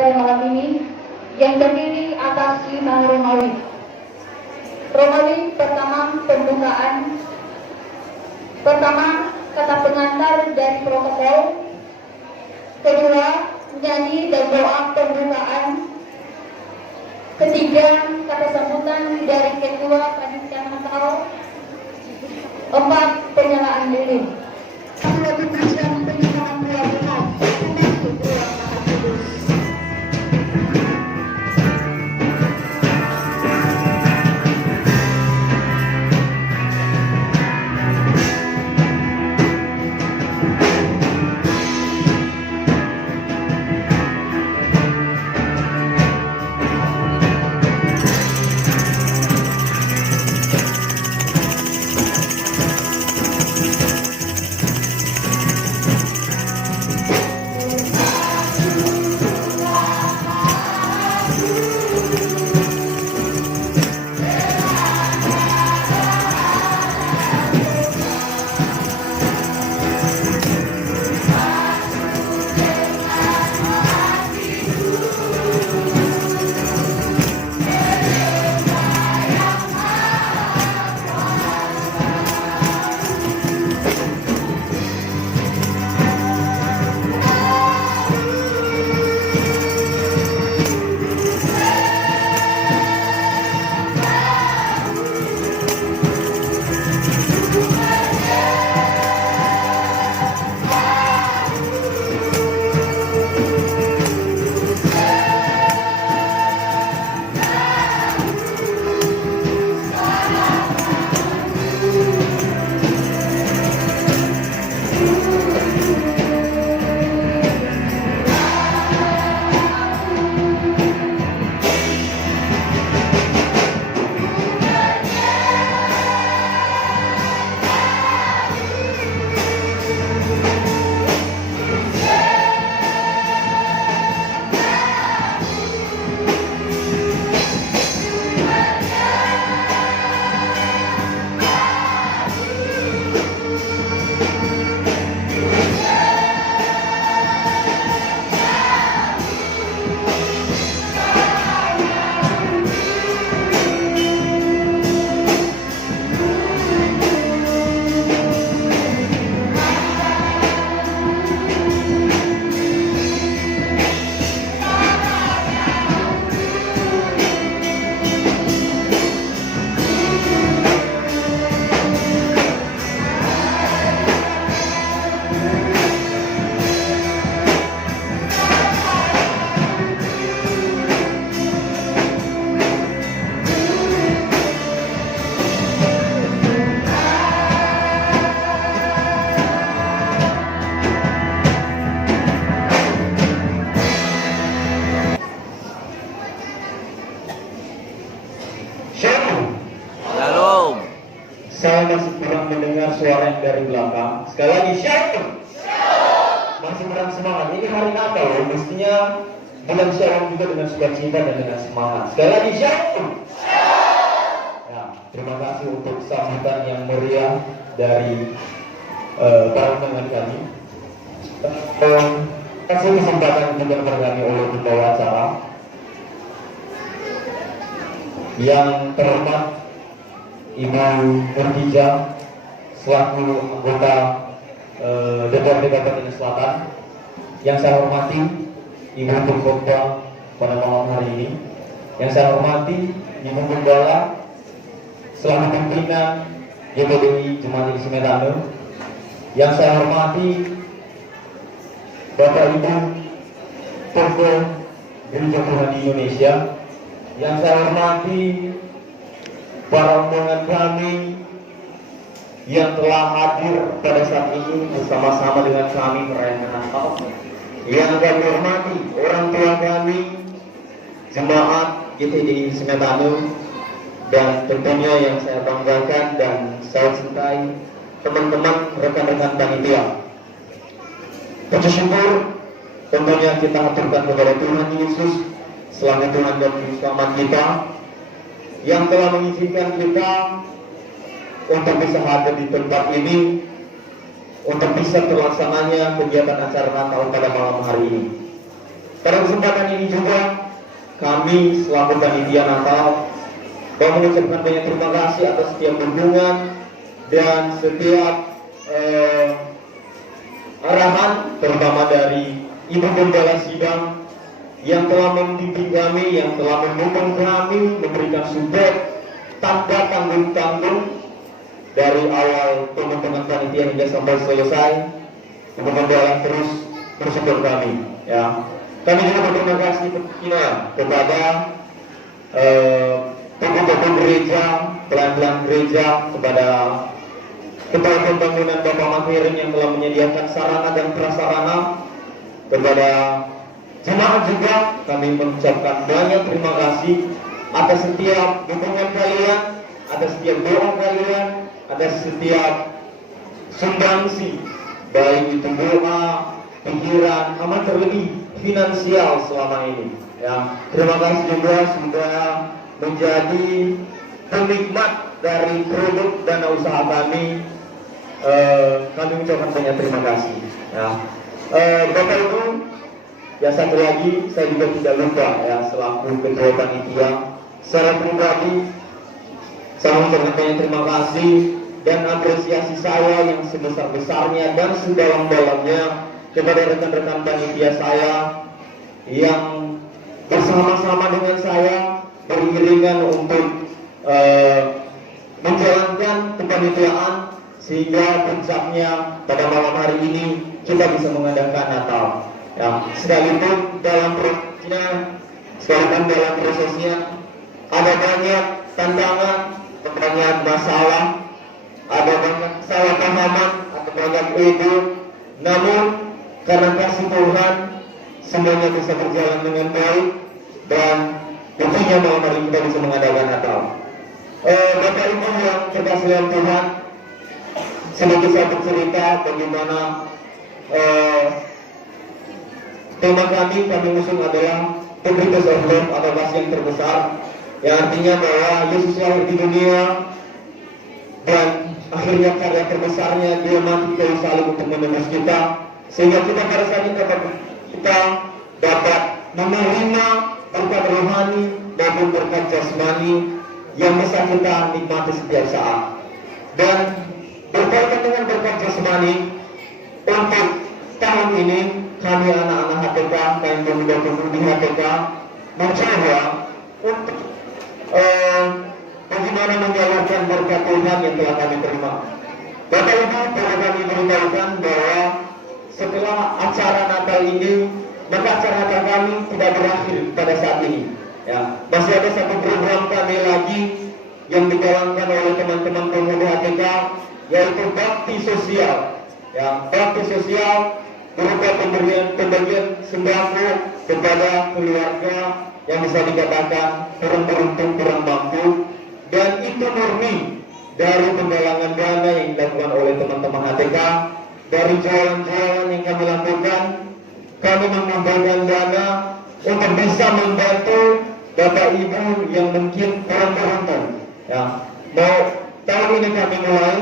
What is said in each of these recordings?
pada malam ini yang terdiri atas 5 Romawi. Romawi pertama, pembukaan. Pertama, kata pengantar dari protokol. Kedua, nyanyi dan doa pembukaan. Ketiga, kata sambutan dari ketua panitia Natal. 4, penyalaan lilin. Shalom. Saya masih kurang mendengar suara yang dari belakang. Sekali lagi, shalom. Masih kurang semangat. Ini hari Natal loh. Mestinya bulan shalom juga dengan sukacita dan dengan semangat. Sekali lagi, shalom. Ya, terima kasih untuk sambutan yang meriah dari para undangan kami. Kasih kesempatan untuk bergani oleh pembawa acara yang terhormat Ibu Nurhija selaku anggota DPRD Kabupaten Selatan, yang saya hormati Ibu Pengkhotbah pada malam hari ini, yang saya hormati Ibu Gembala selaku pimpinan GPDI Jemaat Islam Medan, yang saya hormati Bapak Ibu Porko Gereja Tuhan di Indonesia, yang saya hormati para undangan kami yang telah hadir pada saat ini bersama-sama dengan kami merayakan Natal, yang kami hormati orang tua kami, jemaat GTDI Semetanu, dan tentunya yang saya banggakan dan saya cintai teman-teman rekan-rekan panitia. Puji syukur tentunya kita haturkan kepada Tuhan Yesus selaku Tuhan dan Juru Selamat kita, yang telah mengizinkan kita untuk bisa hadir di tempat ini, untuk bisa terlaksananya kegiatan acara Natal pada malam hari ini. Pada kesempatan ini juga kami selaku panitia Natal mau mengucapkan banyak terima kasih atas setiap dukungan dan setiap arahan, terutama dari Ibu Gembala Sidang yang telah membimbing kami, yang telah mendukung kami, memberikan support tanpa tanggung-tanggung dari awal teman-teman panitia hingga sampai selesai. Ibu Gembala terus bersupport kami. Ya, kami juga berterima kasih kepada tokoh-tokoh gereja, pelayan-pelayan gereja, kepada Kepala Pembangunan Bapak Mathirin yang telah menyediakan sarana dan prasarana, kepada jemaat juga kami mengucapkan banyak terima kasih atas setiap dukungan kalian, atas setiap doa kalian, atas setiap sumbangsi, baik itu doa, pikiran, amat terlebih finansial selama ini. Ya, terima kasih juga sudah menjadi penikmat dari produk dana usaha kami. Kami ucapkan banyak terima kasih. Ya, Bapak Ibu, ya satu lagi saya juga tidak lupa ya selaku ketua panitia, secara pribadi saya mengucapkan banyak terima kasih dan apresiasi saya yang sebesar-besarnya dan sedalam-dalamnya kepada rekan-rekan panitia saya yang bersama-sama dengan saya beriringan untuk menjalankan kepanitiaan sehingga puncaknya pada malam hari ini kita bisa mengadakan Natal. Ya, sekalipun dalam prosesnya ada banyak tantangan, banyak masalah, ada banyak salah pahaman, ada banyak ego, namun karena kasih Tuhan semuanya bisa berjalan dengan baik dan tentunya malam hari kita bisa mengadakan Natal. Bapak Ibu yang terkasih dalam Tuhan, sedikit saya bercerita bagaimana tema kami usung adalah The Greatest of Love atau kasih yang terbesar, yang artinya bahwa Yesus lahir di dunia dan akhirnya karya terbesarnya dia mati kayu salib untuk menebus kita, sehingga kita pada saat kita dapat menerima berkat rohani maupun berkat jasmani yang bisa kita nikmati setiap saat. Dan berkaitan dengan berkat jasmani, untuk tahun ini kami anak-anak HTK, kami pemuda-pemudi HTK mencoba untuk bagaimana menyalurkan berkat Tuhan yang telah kami terima. Bapak Ibu, perlu kami beritahukan bahwa setelah acara Natal ini, maka acara Natal kami tidak berakhir pada saat ini. Ya, masih ada satu program kami lagi yang dijalankan oleh teman-teman pemuda HTK, yaitu bakti sosial. Ya, bakti sosial berupa pemberian sembako kepada keluarga yang bisa dikatakan kurang beruntung, kurang mampu, dan itu murni dari penggalangan dana yang dilakukan oleh teman-teman HTK. Dari jualan-jualan yang kami lakukan, kami mengumpulkan dana untuk bisa membantu Bapak Ibu yang mungkin kurang beruntung. Ya, mau tahun ini kami mulai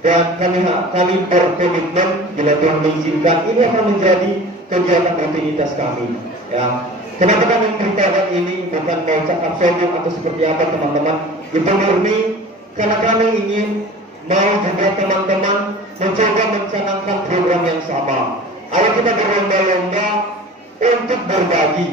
dan kami berkomitmen bila Tuhan mengizinkan ini akan menjadi kegiatan rutinitas kami. Ya, kenapa kami memberitakan ini bukan mau cakap sombong atau seperti apa teman-teman? Itu murni karena kami ingin mau juga teman-teman mencoba mencanangkan program yang sama. Ayo kita berlomba-lomba untuk berbagi,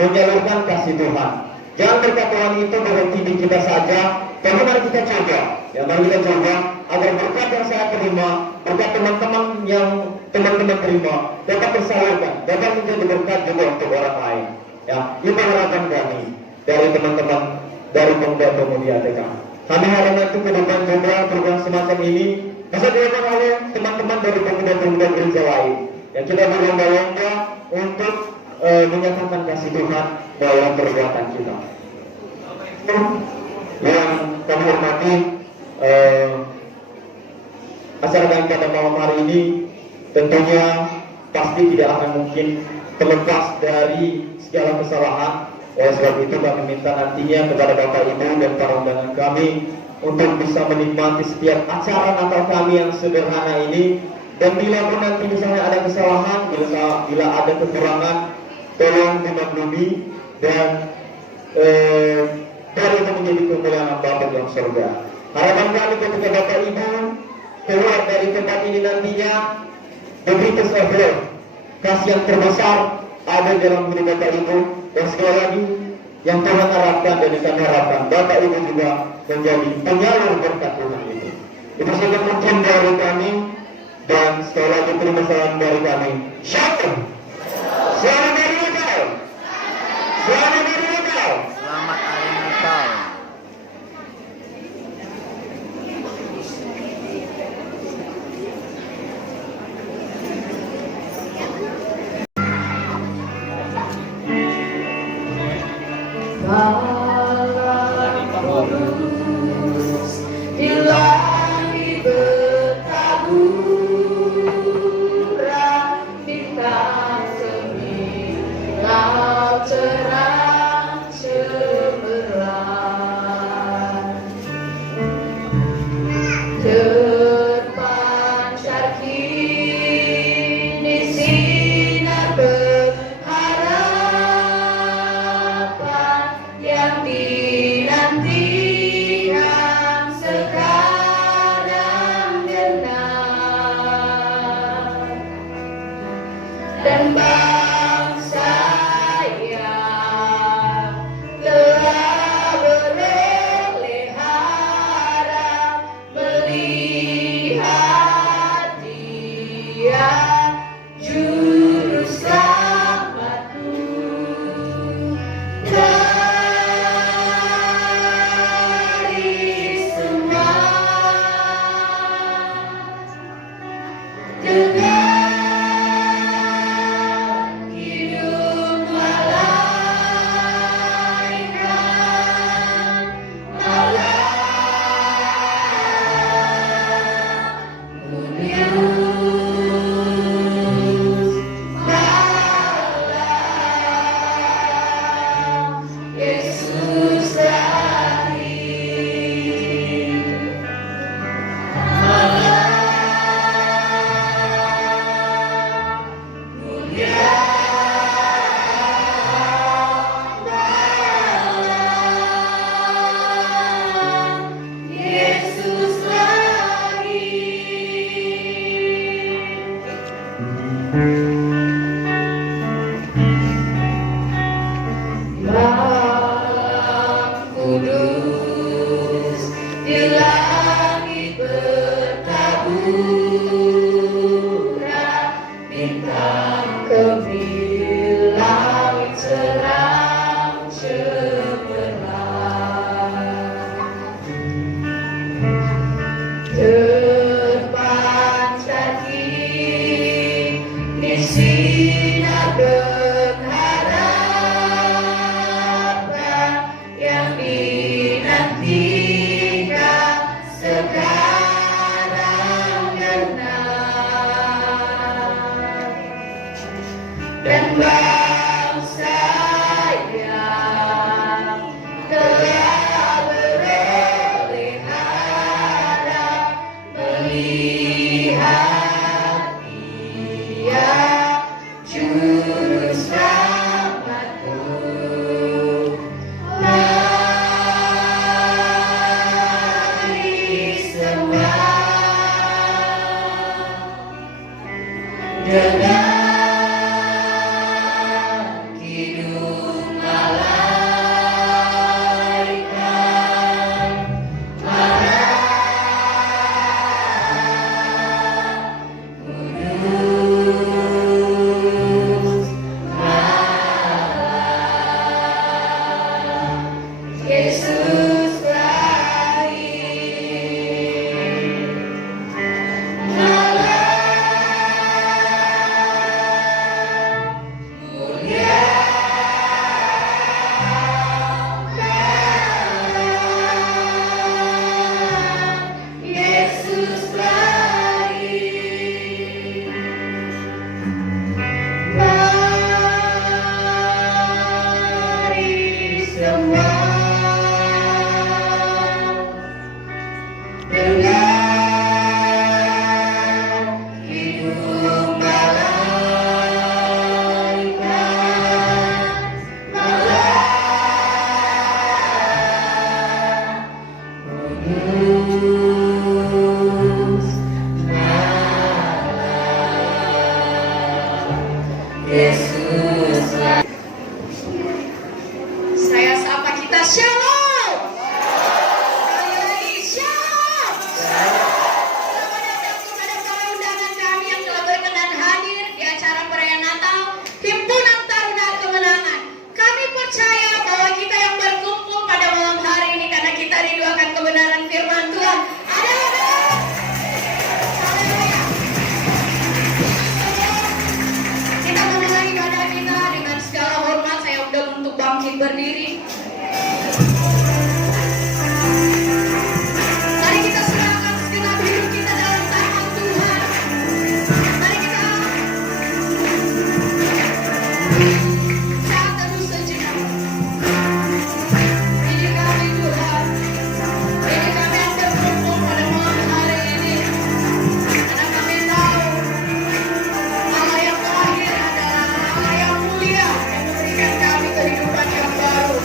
menyalurkan kasih Tuhan. Jangan berkat Tuhan itu berhenti di kita saja, tapi mari kita coba. Ya, mari kita coba agar berkat yang saya terima, berkat teman-teman yang teman-teman terima dapat tersalurkan, dapat menjadi berkat juga untuk orang lain. Ya, itu harapan kami dari teman-teman dari pemuda-pemudi HTK. Kami harap nanti ke depan juga program semacam ini bisa dilakukan oleh teman-teman dari pemuda-pemuda gereja lain. Yang kita berlomba-lomba untuk menyatakan kasih Tuhan dalam perbuatan kita. Yang kami hormati, acara kami pada malam hari ini tentunya pasti tidak akan mungkin terlepas dari segala kesalahan. Oleh sebab itu kami minta nantinya kepada Bapak Ibu dan para undangan kami untuk bisa menikmati setiap acara Natal kami yang sederhana ini. Dan bila pun nanti misalnya ada kesalahan, bila ada kekurangan, tolong dimaklumi dan biar itu menjadi kemuliaan Bapak dalam surga. Harapan kami ketika Bapak Ibu keluar dari tempat ini nantinya, the greatest of all, kasih yang terbesar ada dalam diri Bapak Ibu. Dan sekali lagi, yang Tuhan harapkan dan yang kami harapkan, Bapak Ibu juga menjadi penyalur berkat Tuhan itu. Itu saja mungkin dari kami, dan sekali lagi terima salam dari kami. Shalom. Selamat Hari Natal. Selamat Hari Natal. Selamat Hari Natal. Ilahi bertaburan bintang gemilang terang cemerlang, terpancar kini sinar pengharapan yang kami berdiri. Mari kita serahkan segenap hidup kita dalam tangan Tuhan. Mari kita saat teduh sejenak. Ini kami Tuhan. Ini kami yang berkumpul pada malam hari ini. Karena kami tahu Allah yang terakhir adalah Allah yang mulia yang memberikan kami kehidupan yang baru.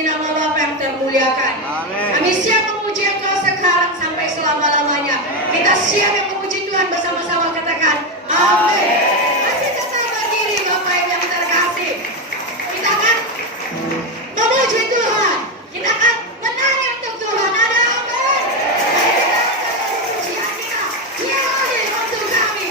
Puji nama Bapa yang termuliakan. Amin. Kami siap memuji Engkau sekarang sampai selama-lamanya. Kita siap yang memuji Tuhan bersama-sama, katakan amin. Masih tetap berdiri Bapak Ibu yang terkasih. Kita akan memuji Tuhan. Kita akan menari untuk Tuhan. Ada amin. Mari kita angkat pujian kita. Dia hadir untuk kami.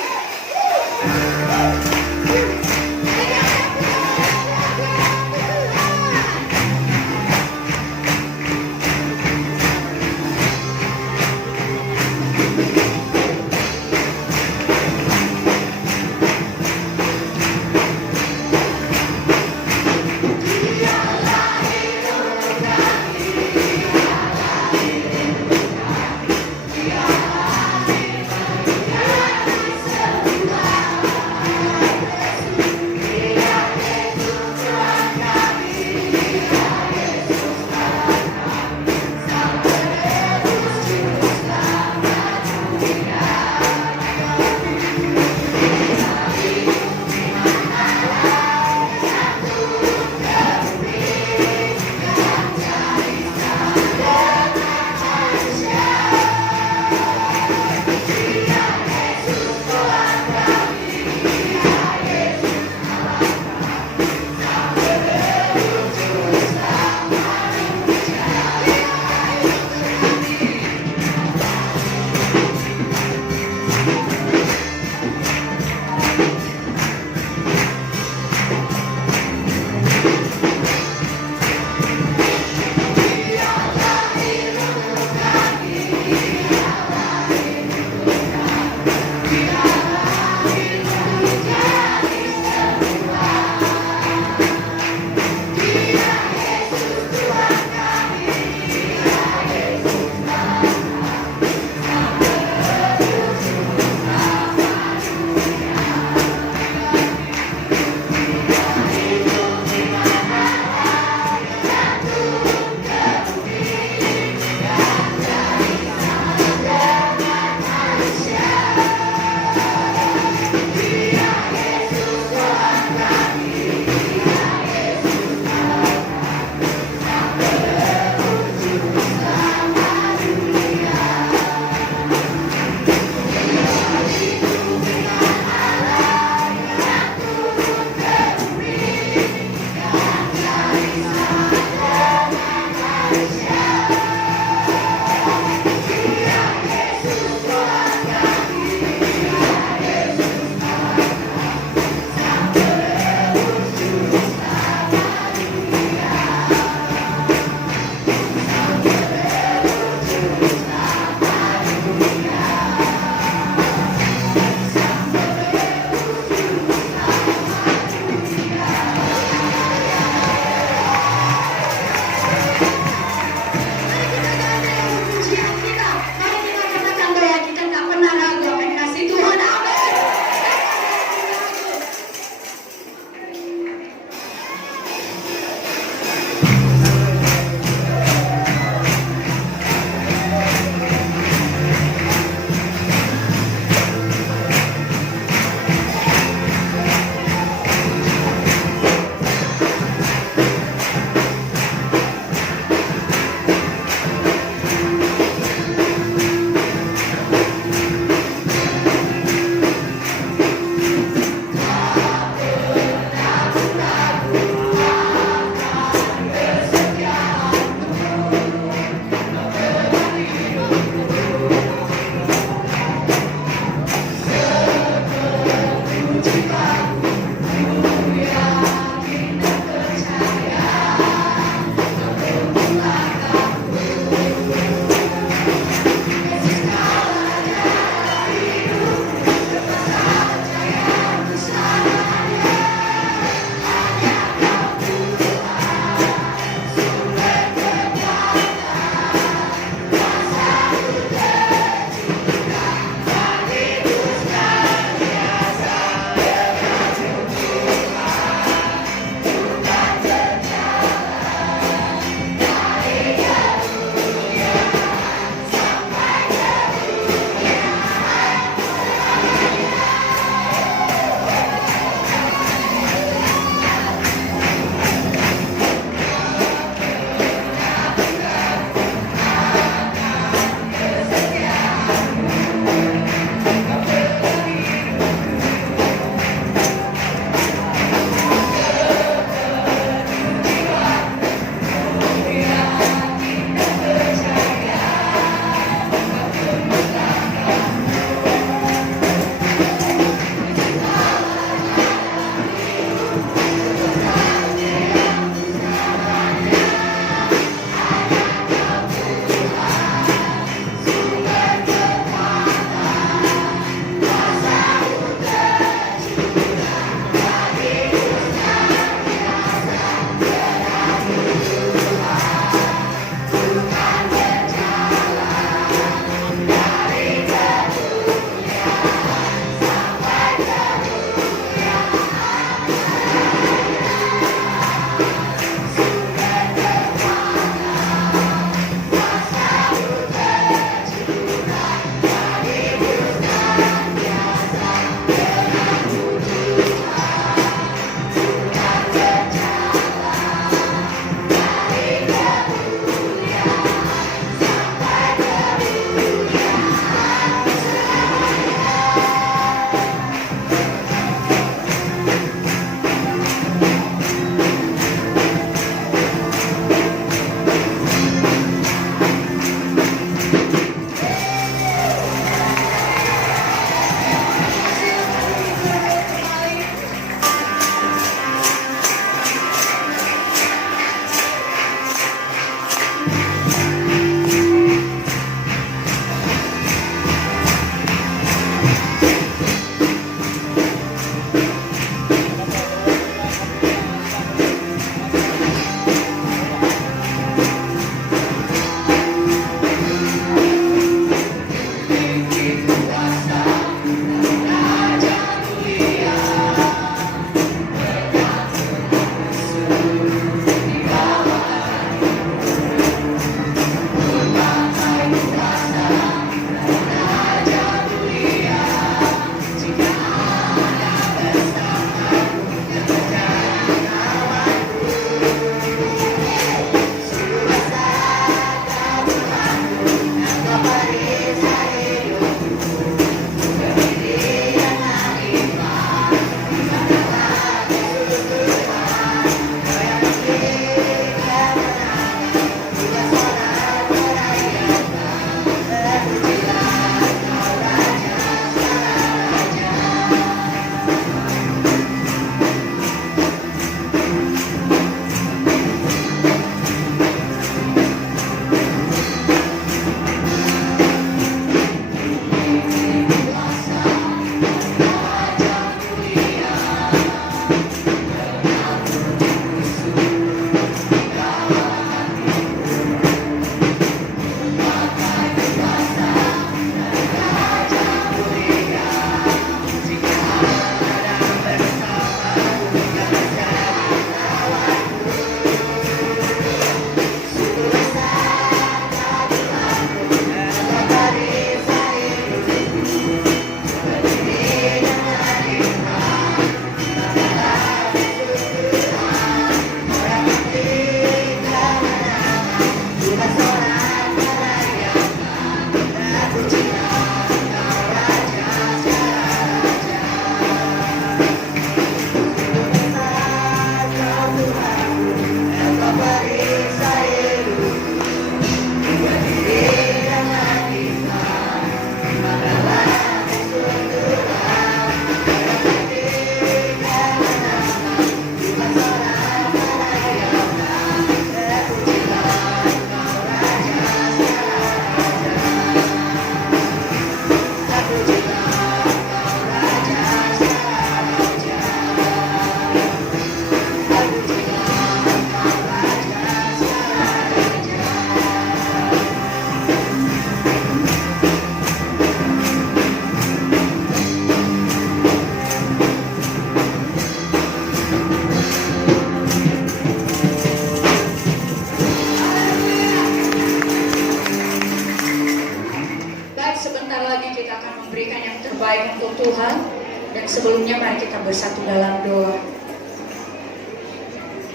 sebelumnya mari kita bersatu dalam doa.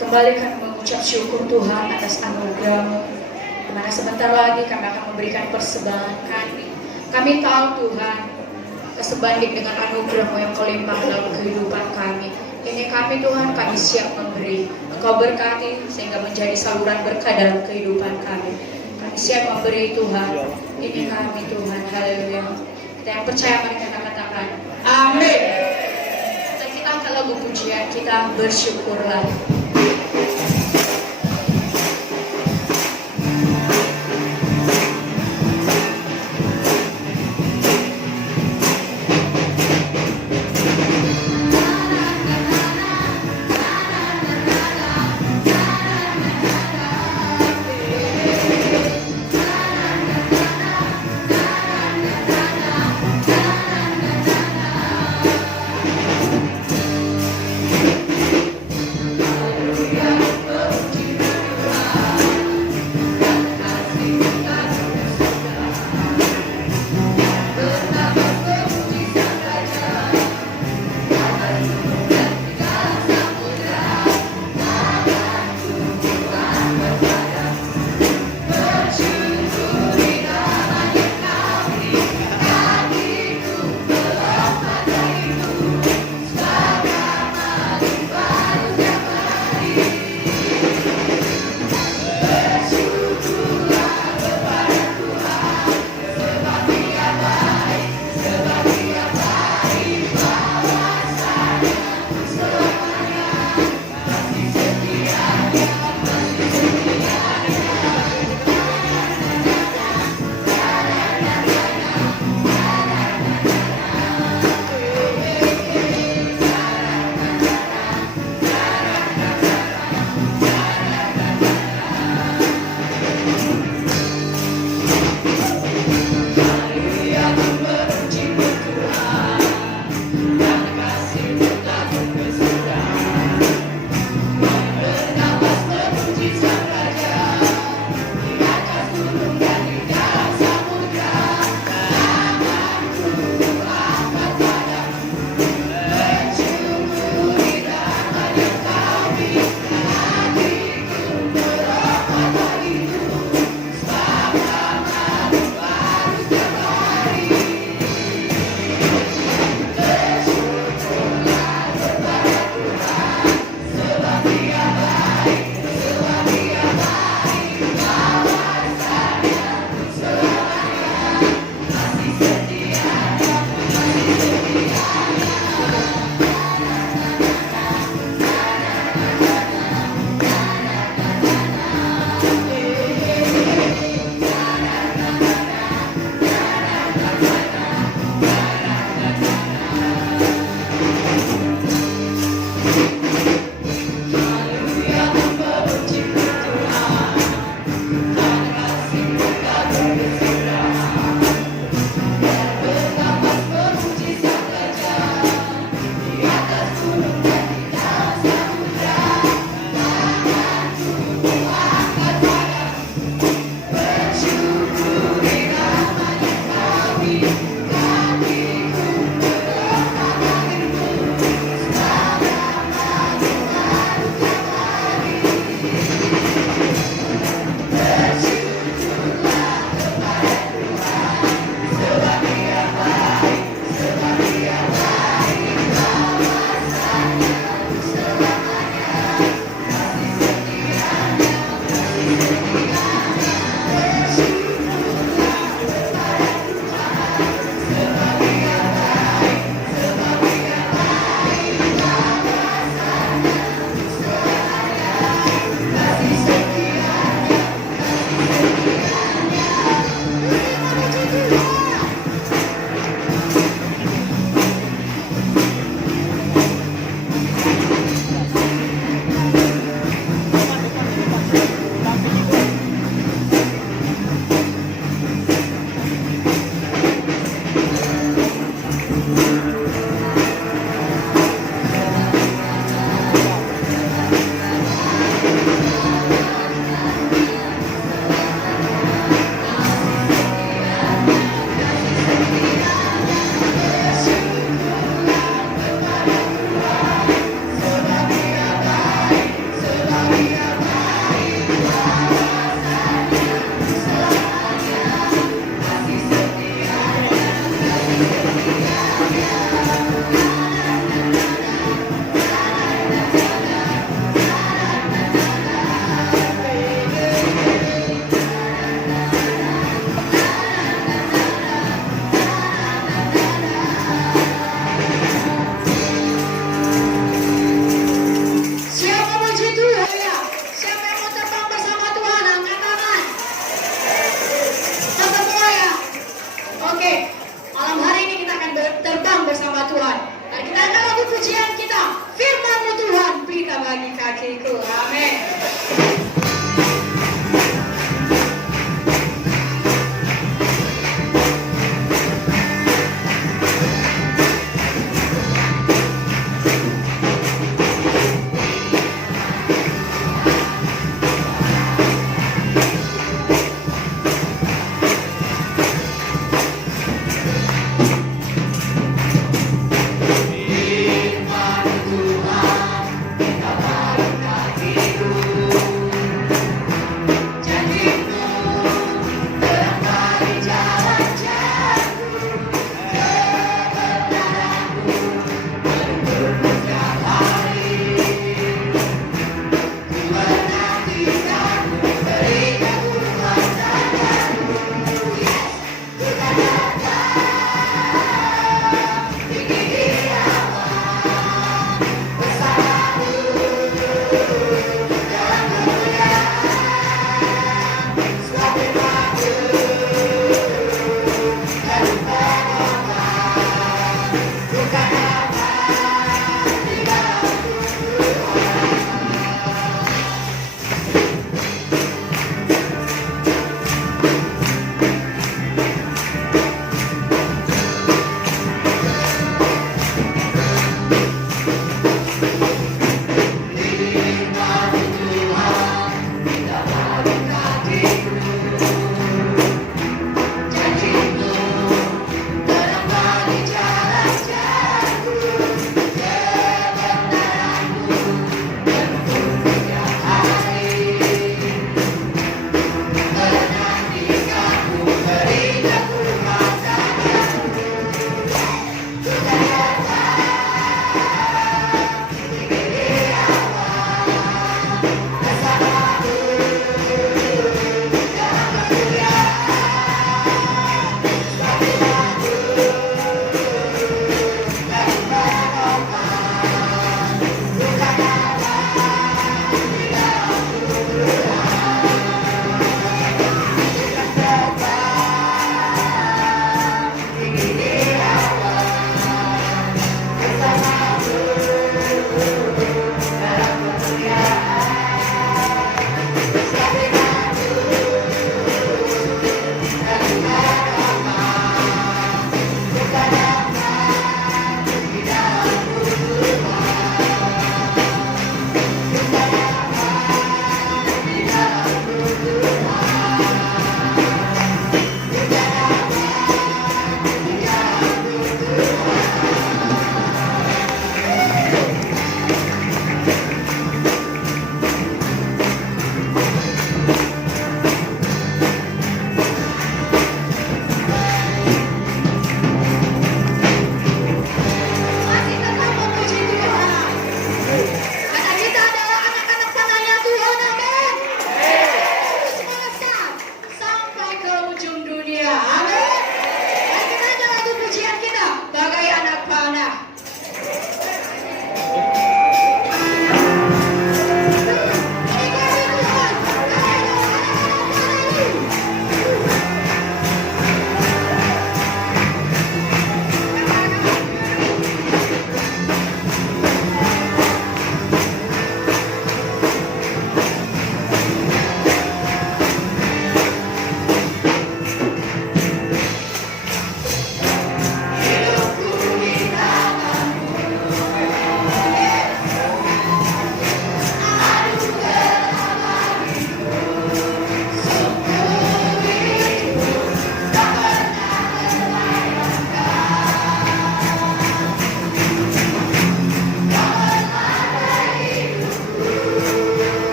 Kembali kami mengucap syukur Tuhan atas anugerah-Mu, di mana sebentar lagi kami akan memberikan persembahan kami. Kami tahu Tuhan, sebanding dengan anugerah-Mu yang Kau limpahkan dalam kehidupan kami. Ini kami Tuhan, kami siap memberi. Kau berkati sehingga menjadi saluran berkah dalam kehidupan kami. Kami siap memberi Tuhan. Ini kami Tuhan, haleluya. Kita yang percaya mari kita katakan amin. Dan kita angkat lagu pujian, kita bersyukurlah.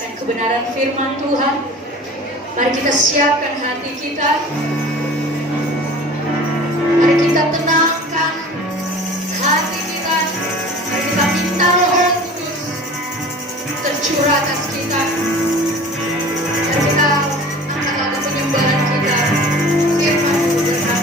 akan kebenaran firman Tuhan. Mari kita siapkan hati kita. Mari kita tenangkan hati kita. Mari kita minta Roh Kudus tercurah atas kita. Mari kita angkat lagu penyembahan kita. Firman-Mu berkata,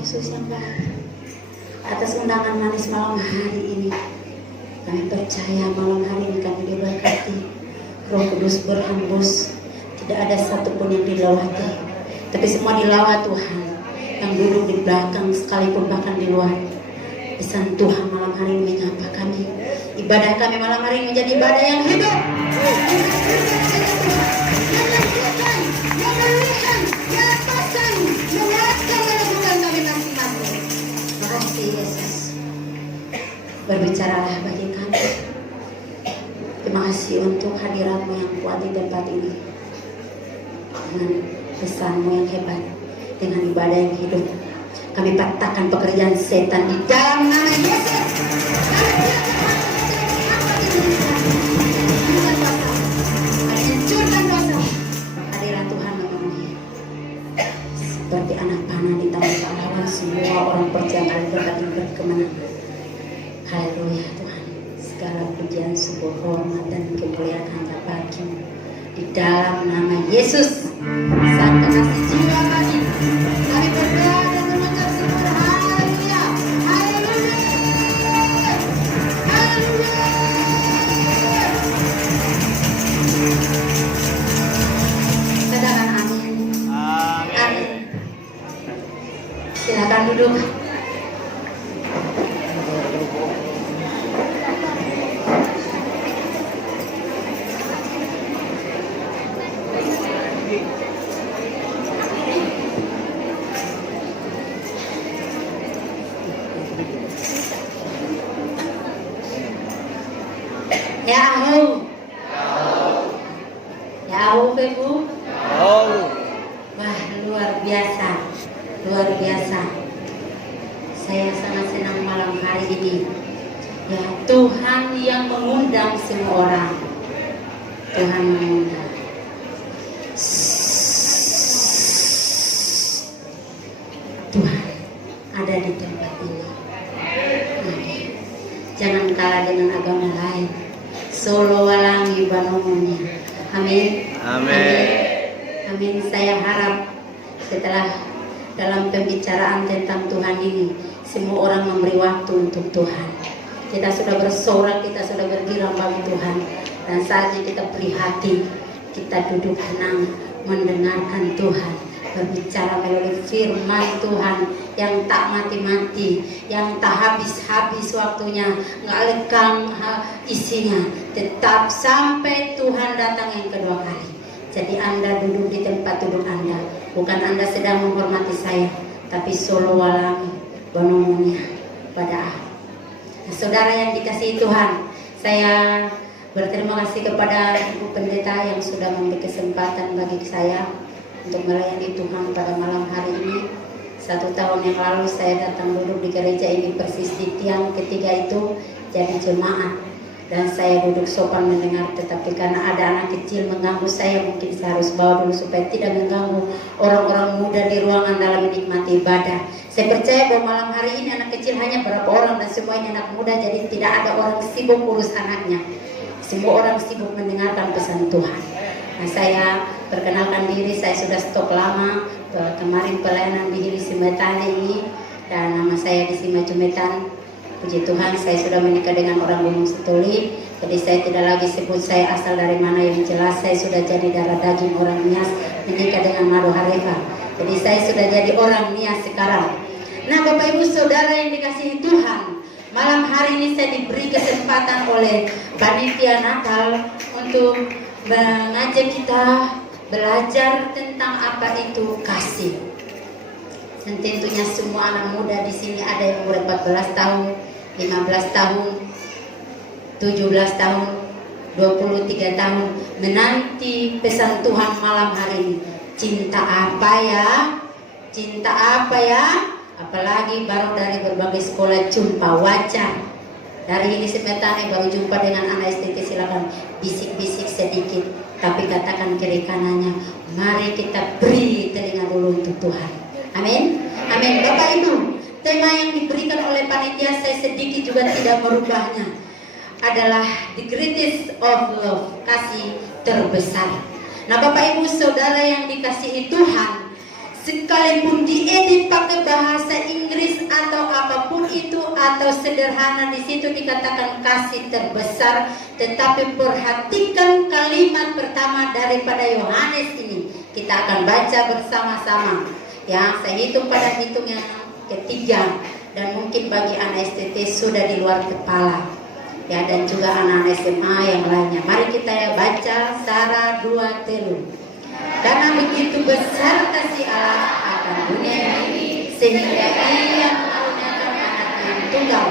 Yesus yang baik, atas undangan manis malam hari ini. Kami percaya malam hari ini kami diberkati, Roh Kudus berhembus, tidak ada satupun yang dilewati, tapi semua dilawat Tuhan. Yang duduk di belakang sekalipun bahkan di luar, pesan Tuhan malam hari ini menyapa kami. Ibadah kami malam hari ini menjadi ibadah yang hidup, Yesus. Berbicaralah bagi kami. Terima kasih untuk hadiratmu yang kuat di tempat ini, dengan pesanmu yang hebat, dengan ibadah yang hidup. Kami patahkan pekerjaan setan di dalam nama Yesus. Hancurkan dosa. Hadirat Tuhan memenuhi seperti anak panah di tangan pahlawan. Semua orang percaya kali tempat ini berkemenangan. Haleluya Tuhan. pujian, syukur, hormat dan kemuliaan hanya bagi-Mu. Di dalam nama Yesus, Sang Pengasih jiwa kami berdoa dan mengucap syukur. Haleluya, haleluya, haleluya. Katakan amin. Amin. Silakan duduk. Yahoo, Ibu. Wah, luar biasa. Saya sangat senang malam hari ini. Ya, Tuhan yang mengundang semua orang. Tuhan mengundang. Tuhan ada di tempat ini. Jangan kalah dengan agama lain. Solo walangi banomunya. Amin. Amin. Saya harap setelah dalam pembicaraan tentang Tuhan ini, semua orang memberi waktu untuk Tuhan. Kita sudah bersorak, kita sudah bergirang bagi Tuhan, dan saatnya kita prihatin, kita duduk tenang mendengarkan Tuhan berbicara melalui firman Tuhan yang tak mati-mati, yang tak habis-habis waktunya, nggak lekang isinya, tetap sampai Tuhan datang yang kedua kali. Jadi Anda duduk di tempat duduk Anda, bukan Anda sedang menghormati saya, tapi solo walangi bonomunya pada nah, saudara yang dikasihi Tuhan, saya berterima kasih kepada Ibu Pendeta yang sudah memberi kesempatan bagi saya untuk melayani Tuhan pada malam hari ini. 1 tahun yang lalu saya datang duduk di gereja ini persis di tiang ketiga itu jadi jemaat, dan saya duduk sopan mendengar, tetapi karena ada anak kecil mengganggu saya, mungkin saya harus bawa dulu supaya tidak mengganggu orang-orang muda di ruangan dalam menikmati ibadah. Saya percaya bahwa malam hari ini anak kecil hanya berapa orang dan semuanya anak muda, jadi tidak ada orang sibuk urus anaknya. Semua orang sibuk mendengarkan pesan Tuhan. Nah, saya perkenalkan diri, saya sudah stok lama, kemarin pelayanan di Hili Simetane ini, dan nama saya di Simajumetan. Puji Tuhan, saya sudah menikah dengan orang Gunung Setuli, jadi saya tidak lagi sebut saya asal dari mana, yang jelas saya sudah jadi darah daging orang Nias, menikah dengan Maro Harefa. Jadi saya sudah jadi orang Nias sekarang. Nah, Bapak Ibu Saudara yang dikasihi Tuhan, malam hari ini saya diberi kesempatan oleh Panitia Natal untuk mengajak kita belajar tentang apa itu kasih. Dan tentunya semua anak muda di sini ada yang umur 14 tahun, 15 tahun, 17 tahun, 23 tahun menanti pesan Tuhan malam hari ini. Cinta apa ya? Cinta apa ya? Apalagi baru dari berbagai sekolah jumpa wajar. Dari ini Simetane baru jumpa dengan anak STT, silakan bisik-bisik sedikit, tapi katakan kiri kanannya, mari kita beri telinga dulu untuk Tuhan. Amin. Amin. Bapak Ibu, tema yang diberikan oleh panitia, saya sedikit juga tidak merubahnya, adalah the greatest of love, kasih terbesar. Nah, Bapak Ibu Saudara yang dikasihi Tuhan, sekalipun diedit pakai bahasa Inggris atau apapun itu, atau sederhana di situ dikatakan kasih terbesar, tetapi perhatikan kalimat pertama daripada Yohanes ini. Kita akan baca bersama-sama. Ya, saya hitung pada hitung yang ketiga, dan mungkin bagi anak STT sudah di luar kepala. Ya, dan juga anak-anak SMA yang lainnya. Mari kita baca Sara 2 telu. Karena begitu besar kasih Allah akan dunia ini, sehingga Ia mengaruniakan Anaknya yang tunggal,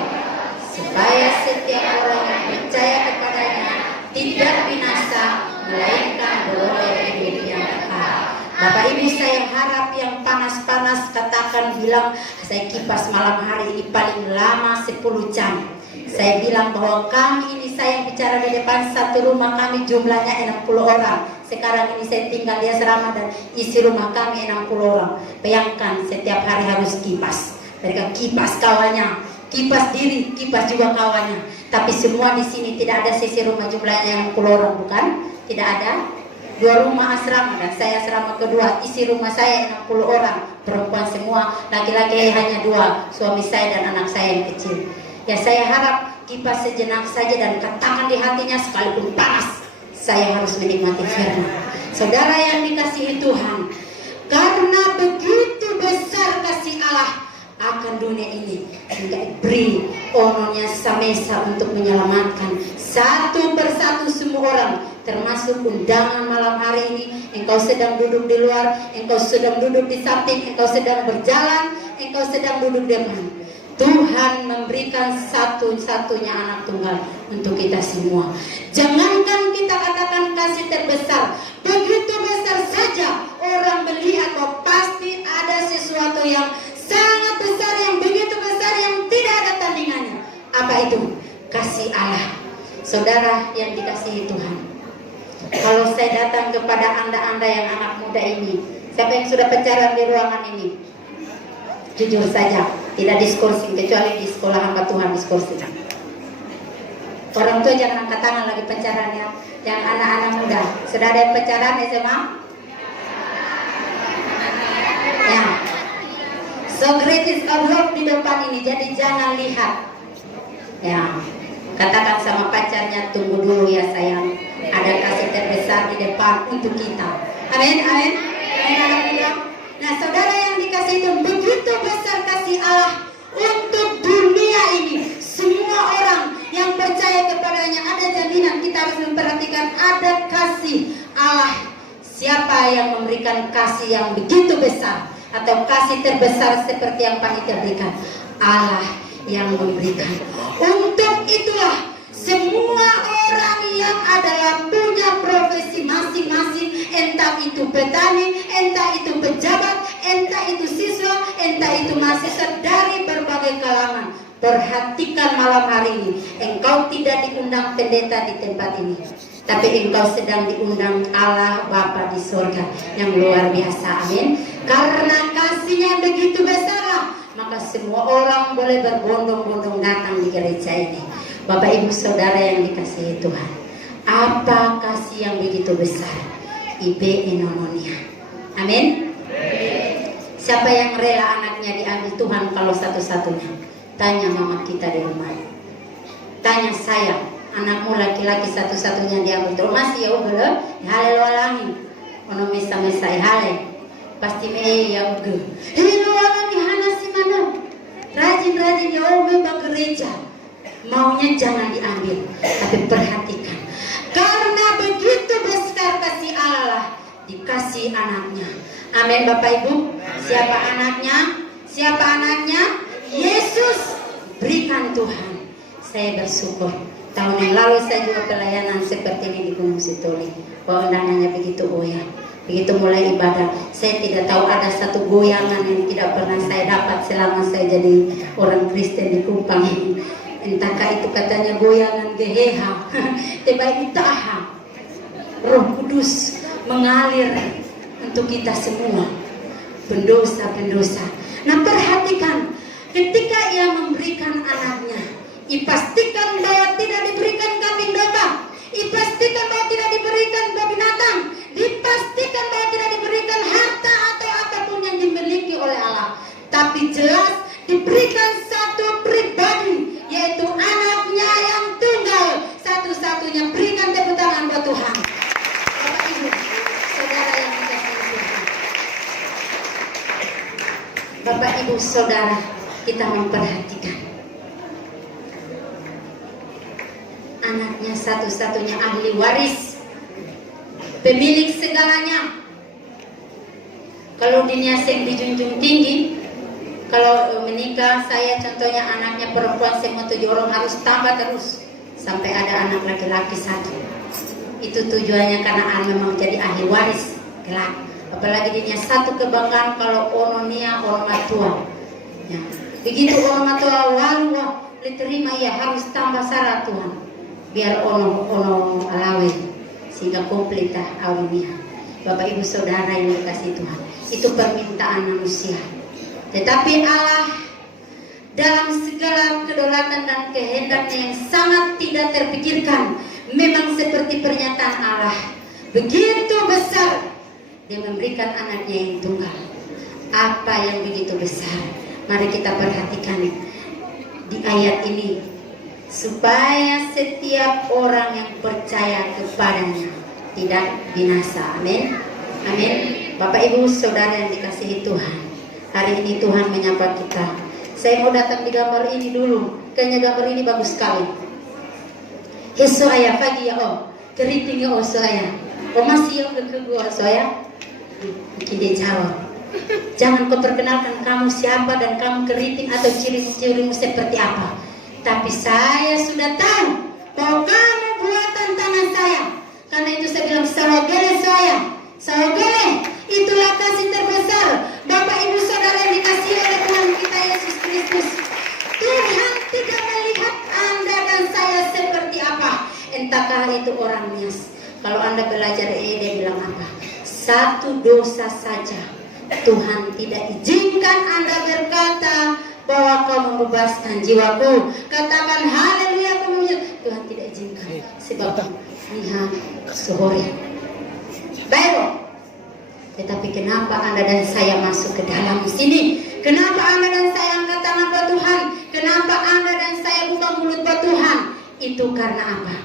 supaya setiap orang yang percaya kepadanya tidak binasa, melainkan beroleh hidup yang kekal. Bapak Ibu, saya harap yang panas-panas katakan, bilang, saya kipas malam hari ini paling lama 10 jam. Saya bilang bahwa kami ini, saya bicara di depan satu rumah kami jumlahnya 60 orang. Sekarang ini saya tinggal di asrama dan isi rumah kami 60 orang. Bayangkan setiap hari harus kipas. Mereka kipas kawannya, kipas diri, kipas juga kawannya. Tapi semua di sini tidak ada sisi rumah jumlahnya yang 10 orang, bukan? Tidak ada. 2 rumah asrama dan saya asrama kedua. Isi rumah saya 60 orang, perempuan semua, laki-laki hanya 2, suami saya dan anak saya yang kecil. Ya saya harap kipas sejenak saja dan katakan di hatinya sekalipun panas, saya harus menikmati firman. Saudara yang dikasihi Tuhan, karena begitu besar kasih Allah akan dunia ini, hingga beri ononya samesa untuk menyelamatkan satu persatu semua orang, termasuk undangan malam hari ini. Engkau sedang duduk di luar, engkau sedang duduk di samping, engkau sedang berjalan, engkau sedang duduk di depan. Tuhan memberikan satu-satunya anak tunggal untuk kita semua. Jangankan kita katakan kasih terbesar, begitu besar saja orang melihat bahwa pasti ada sesuatu yang sangat besar, yang begitu besar, yang tidak ada tandingannya. Apa itu? Kasih Allah. Saudara yang dikasihi Tuhan, kalau saya datang kepada anda yang anak muda ini, siapa yang sudah pacaran di ruangan ini? Jujur saja, tidak diskursi, kecuali di sekolah hamba Tuhan diskursi. Orang tua jangan angkat tangan lagi pacaran ya. Yang anak-anak muda, sudah ada yang pacaran SMA? Ya. So great is Allah di depan ini, jadi jangan lihat. Ya, katakan sama pacarnya, tunggu dulu ya sayang. Ada kasih terbesar di depan untuk kita. Amin, amin. Amin. Nah, saudara yang dikasihi itu, begitu besar kasih Allah untuk dunia ini. Semua orang yang percaya kepadanya, ada jaminan. Kita harus memperhatikan ada kasih Allah. Siapa yang memberikan kasih yang begitu besar atau kasih terbesar seperti yang panitia berikan? Allah yang memberikan. Untuk itulah semua orang yang adalah punya profesi masing-masing, entah itu petani, entah itu pejabat, entah itu siswa, entah itu mahasiswa dari berbagai kalangan. Perhatikan malam hari ini, engkau tidak diundang pendeta di tempat ini, tapi engkau sedang diundang Allah Bapa di surga yang luar biasa. Amin. Karena kasihnya begitu besar, maka semua orang boleh berbondong-bondong datang di gereja ini. Bapak Ibu Saudara yang dikasihi Tuhan, apa kasih yang begitu besar? Ibe Enomonia. Amin. Siapa yang rela anaknya diambil Tuhan kalau satu-satunya? Tanya mama kita di rumah. Tanya saya, anakmu laki-laki satu-satunya diambil Tuhan. Masih ya uge, hale lo alangi. Ono mesa-mesa hale. Pasti me ya uge. Lo alangi hana si mana? Rajin-rajin ya uge bang gereja. Maunya jangan diambil, tapi perhatikan. Karena begitu besar kasih Allah, dikasih anaknya. Amin Bapak Ibu. Siapa anaknya? Siapa anaknya? Yesus. Berikan Tuhan. Saya bersyukur. Tahun yang lalu saya juga pelayanan seperti ini di Gunung Sitoli. Undangannya begitu goyang. Begitu mulai ibadah, saya tidak tahu ada satu goyangan yang tidak pernah saya dapat selama saya jadi orang Kristen di Kupang. Entahkah itu katanya goyangan geheha, tebai itaha. Roh Kudus mengalir untuk kita semua, pendosa-pendosa. Nah perhatikan, ketika ia memberikan anaknya, dipastikan bahwa tidak diberikan kambing domba, dipastikan bahwa tidak diberikan binatang, dipastikan bahwa tidak diberikan harta atau apapun yang dimiliki oleh Allah, tapi jelas diberikan satu pribadi, yaitu anaknya yang tunggal satu-satunya. Berikan tepuk tangan buat Tuhan. Bapak Ibu Saudara yang dikasihi Tuhan, Bapak Ibu Saudara, kita memperhatikan anaknya satu-satunya, ahli waris, pemilik segalanya. Kalau dunia yang dijunjung tinggi, kalau menikah, saya contohnya anaknya perempuan semua 7 orang harus tambah terus sampai ada anak laki-laki 1. Itu tujuannya karena memang jadi ahli waris kelak. Apalagi dia satu kebanggaan kalau ononia orang tua. Ya. Begitu orang tua lalu diterima, ya harus tambah syarat Tuhan biar ono alawe sehingga komplit awalnya. Bapak Ibu Saudara yang dikasihi Tuhan, itu permintaan manusia. Tetapi Allah dalam segala kedaulatan dan kehendaknya yang sangat tidak terpikirkan. Memang seperti pernyataan Allah, begitu besar Dia memberikan anaknya yang tunggal. Apa yang begitu besar? Mari kita perhatikan di ayat ini, supaya setiap orang yang percaya kepadanya tidak binasa. Amin. Amin. Bapak Ibu Saudara yang dikasihi Tuhan, hari ini Tuhan menyapa kita. Saya mau datang di gambar ini dulu. Kayaknya gambar ini bagus sekali. Yesoaya pagi ya keriting ya soaya. Masih yang kedua soaya. Mungkin dia jawab. Jangan kau perkenalkan kamu siapa dan kamu keriting atau ciri-cirimu seperti apa. Tapi saya sudah tahu bahwa kamu buatan tangan saya. Karena itu saya bilang salogele saya. Salogele, itulah kasih terbesar Bapak Ibu Saudara yang dikasihi oleh Tuhan kita Yesus Kristus. Tuhan tidak melihat Anda dan saya seperti apa. Entahkah itu orang Nias. Kalau Anda belajar dia bilang apa? Satu dosa saja Tuhan tidak izinkan Anda berkata bahwa kau membebaskan jiwaku. Katakan haleluya kemudian. Tuhan tidak izinkan. Sebab lihat sore. Baik. Tetapi kenapa Anda dan saya masuk ke dalam sini? Kenapa Anda dan saya angkat tangan buat Tuhan? Kenapa Anda dan saya buka mulut buat Tuhan? Itu karena apa?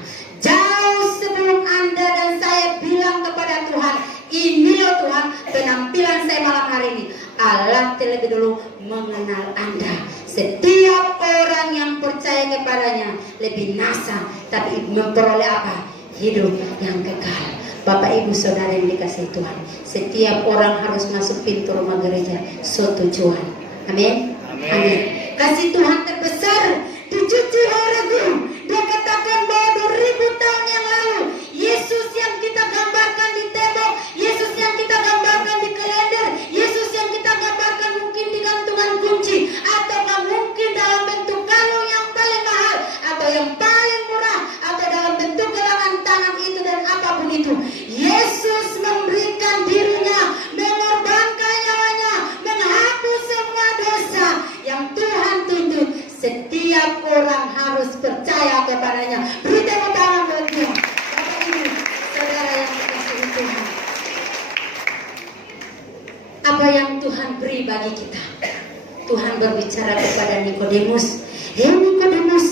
Jauh sebelum Anda dan saya bilang kepada Tuhan, ini loh Tuhan penampilan saya malam hari ini. Allah terlebih dulu mengenal Anda. Setiap orang yang percaya kepadanya lebih nasa, tapi memperoleh apa? Hidup yang kekal. Bapak Ibu Saudara yang dikasihi Tuhan, setiap orang harus masuk pintu rumah gereja setujuan. Amin. Amin. Kasih Tuhan terbesar dicuci oleh Guru. Dia katakan bahwa 2000 tahun yang lalu Yesus yang kita gambarkan di tembok, Yesus yang kita gambarkan di kalender, Yesus yang kita gambarkan mungkin di gantungan kunci, atau mungkin dalam bentuk kalung yang paling mahal, atau yang paling murah, atau dalam bentuk gelangan tangan itu dan apapun itu. Yesus memberikan dirinya, mengorbankan nyawanya, menghapus semua dosa yang Tuhan tuntut. Setiap orang harus percaya kepadanya. Beri tepuk tangan buat Dia. Bapak Ibu Saudara yang dikasihi Tuhan, apa yang Tuhan beri bagi kita? Tuhan berbicara kepada Nikodemus. Hei Nikodemus,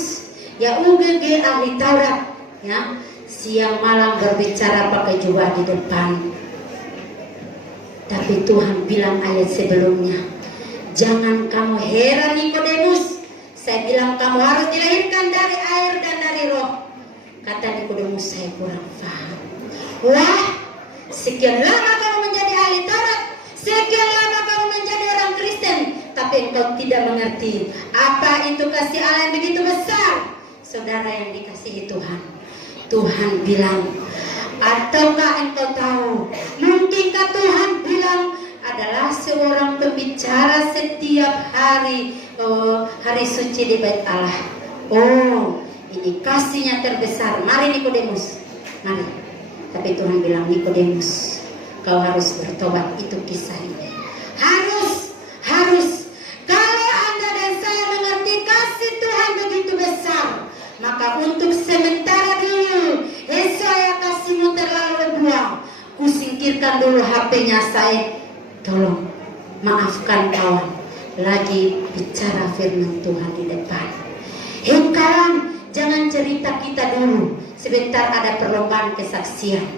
ya UGG ahli Taurat, ya, siang malam berbicara pakai jubah di depan. Tapi Tuhan bilang ayat sebelumnya, jangan kamu heran Nikodemus. Saya bilang kamu harus dilahirkan dari air dan dari roh. Kata Nikodemus, saya kurang paham. Wah, sekian lama kamu menjadi ahli Taurat, sekian lama kamu menjadi orang Kristen, tapi engkau tidak mengerti apa itu kasih Allah yang begitu besar. Saudara yang dikasihi Tuhan, Tuhan bilang, ataukah engkau tahu? Mungkinkah Tuhan bilang adalah seorang pembicara setiap hari, hari suci di bait Allah. Oh, ini kasihnya terbesar. Mari Nikodemus, mari. Tapi Tuhan bilang, Nikodemus, kau harus bertobat. Itu kisah ini. Harus. Kalau Anda dan saya mengerti kasih Tuhan begitu besar, maka untuk sementara dulu, saya kasihmu terlalu buang. Kusingkirkan dulu HP-nya saya. Tolong maafkan kawan, lagi bicara firman Tuhan di depan. Hei kawan, jangan cerita kita dulu. Sebentar ada perlombaan kesaksian.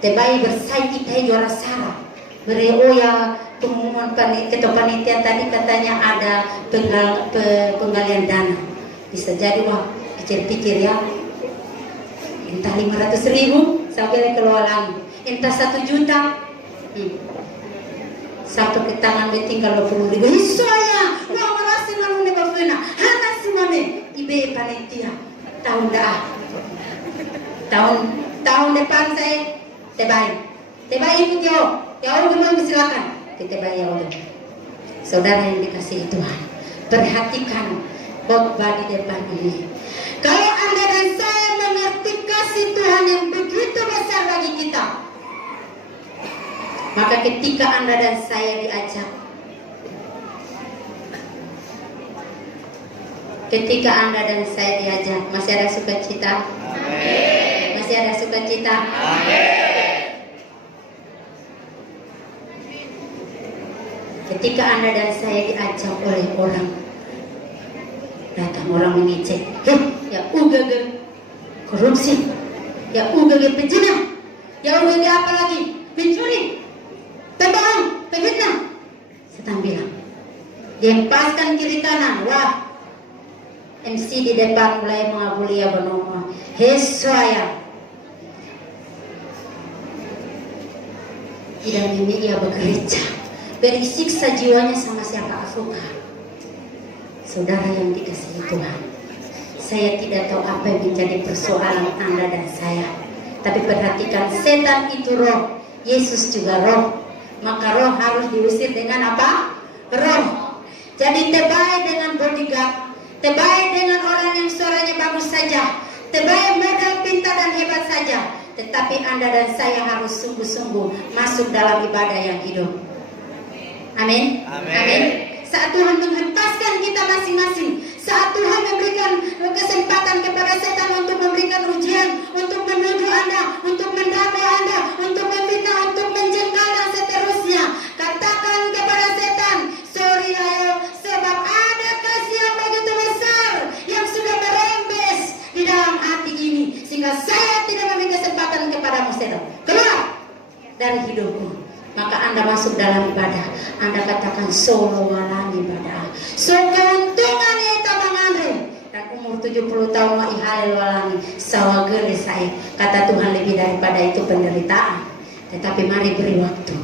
Tebai bersaing kita juara sara. Mereo ya pengumuman ketua panitia tadi katanya ada penggalian dana. Bisa jadi wah, pikir-pikir ya. Entah 500.000 sampai keluar lagi. Entah 1 juta. Satu ke tangan tinggal 20.000. Saya mau merasa nangune bafena. Hana simone ibe panitia. Tahun depan saya tebai ikut yo. Ya Allah kembali silakan. Kita bayar Allah. Saudara yang dikasihi Tuhan, perhatikan khotbah di depan ini. Kalau Anda dan saya mengerti kasih Tuhan yang begitu besar bagi kita, maka ketika Anda dan saya diajak Ketika Anda dan saya diajak, masih ada sukacita? Amin. Masih ada sukacita? Amin. Ketika Anda dan saya diajak oleh orang, datang orang mengecek, ya UGG korupsi, ya UGG pezina, ya UGG apa lagi? Pencuri, pembohong, pemfitnah. Sedang bilang, dihempaskan kiri kanan. Wah, MC di depan mulai mengabuli ya benoma. Heswaya. Tidak ini ia bekerja, beri siksa jiwanya sama siapa suka. Saudara yang dikasihi Tuhan, saya tidak tahu apa yang menjadi persoalan Anda dan saya. Tapi perhatikan, setan itu roh, Yesus juga roh. Maka roh harus diusir dengan apa? Roh. Jadi tebai dengan bodyguard, tebai dengan orang yang suaranya bagus saja, tebai modal pintar dan hebat saja. Tetapi Anda dan saya harus sungguh-sungguh masuk dalam ibadah yang hidup. Amin. Amin. Saat Tuhan menghempaskan kita masing-masing, saat Tuhan memberikan kesempatan kepada setan untuk memberikan ujian, untuk menuduh Anda, untuk mendakwa Anda, untuk memfitnah, untuk menjengkel dan seterusnya, katakan kepada setan, sorry ayo, sebab ada kasih yang begitu besar yang sudah merembes di dalam hati ini, sehingga saya tidak memberi kesempatan kepadamu setan. Keluar dari hidupku. Maka Anda masuk dalam ibadah. Anda katakan solo walang ibadah. So keuntungan itu mengandung. Dan umur 70 tahun wa ihalil walangi sawagere saya. Kata Tuhan, lebih daripada itu penderitaan. Tetapi mari beri waktu.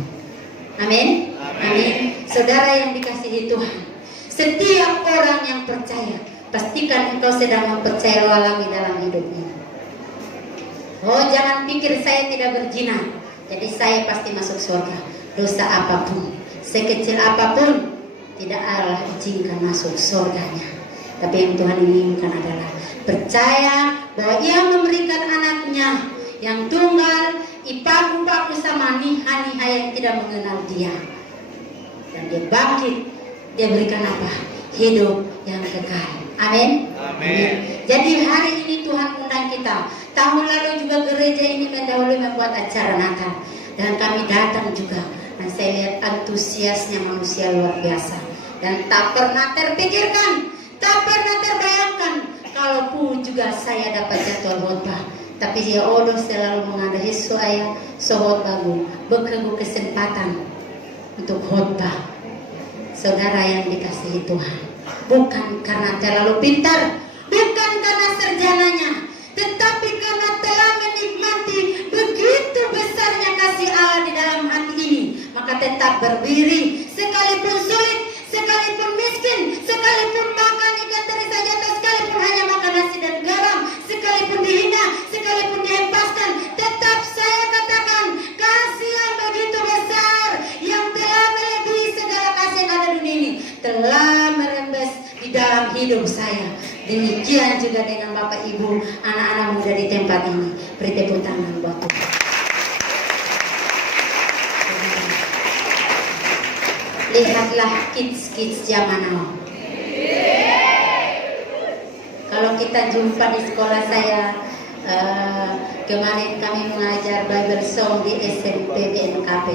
Amin. Amin. Saudara yang dikasihi Tuhan, setiap orang yang percaya, pastikan engkau sedang mempercayai walangi dalam hidupnya. Oh, jangan pikir saya tidak berzina, jadi saya pasti masuk surga. Dosa apapun, sekecil apapun, tidak Allah izinkan masuk surganya. Tapi yang Tuhan inginkan adalah percaya bahwa Ia memberikan anaknya yang tunggal, ipaku-paku sama niha-niha yang tidak mengenal Dia. Dan Dia bangkit, Dia berikan apa? Hidup yang kekal. Amin. Amin. Jadi hari ini Tuhan undang kita. Tahun lalu juga gereja ini mendahului membuat acara Natal, dan kami datang juga. Dan saya lihat antusiasnya manusia luar biasa. Dan tak pernah terpikirkan, tak pernah terbayangkan kalaupun juga saya dapat jadwal khotbah. Tapi ya Allah selalu mengadahi saya sohotbagu, berkegu kesempatan untuk khotbah. Saudara yang dikasihi Tuhan, bukan karena terlalu pintar, bukan karena sarjananya, tetapi karena telah menikmati begitu besarnya kasih Allah di dalam hati ini. Maka tetap berdiri, sekalipun sulit, sekalipun miskin, sekalipun makan ikan teri saja, atau sekalipun hanya makan nasi dan garam, sekalipun dihina, sekalipun dihempaskan, tetap saya katakan, kasih yang begitu besar, yang telah melebihi segala kasih yang ada di dunia ini, telah merembes di dalam hidup saya. Demikian juga dengan Bapak Ibu, anak-anak muda di tempat ini. Beri tepuk tangan buat Tuhan. Lihatlah kids zaman now. Kalau kita jumpa di sekolah saya, kemarin kami mengajar Bible Song di SMP BNKP.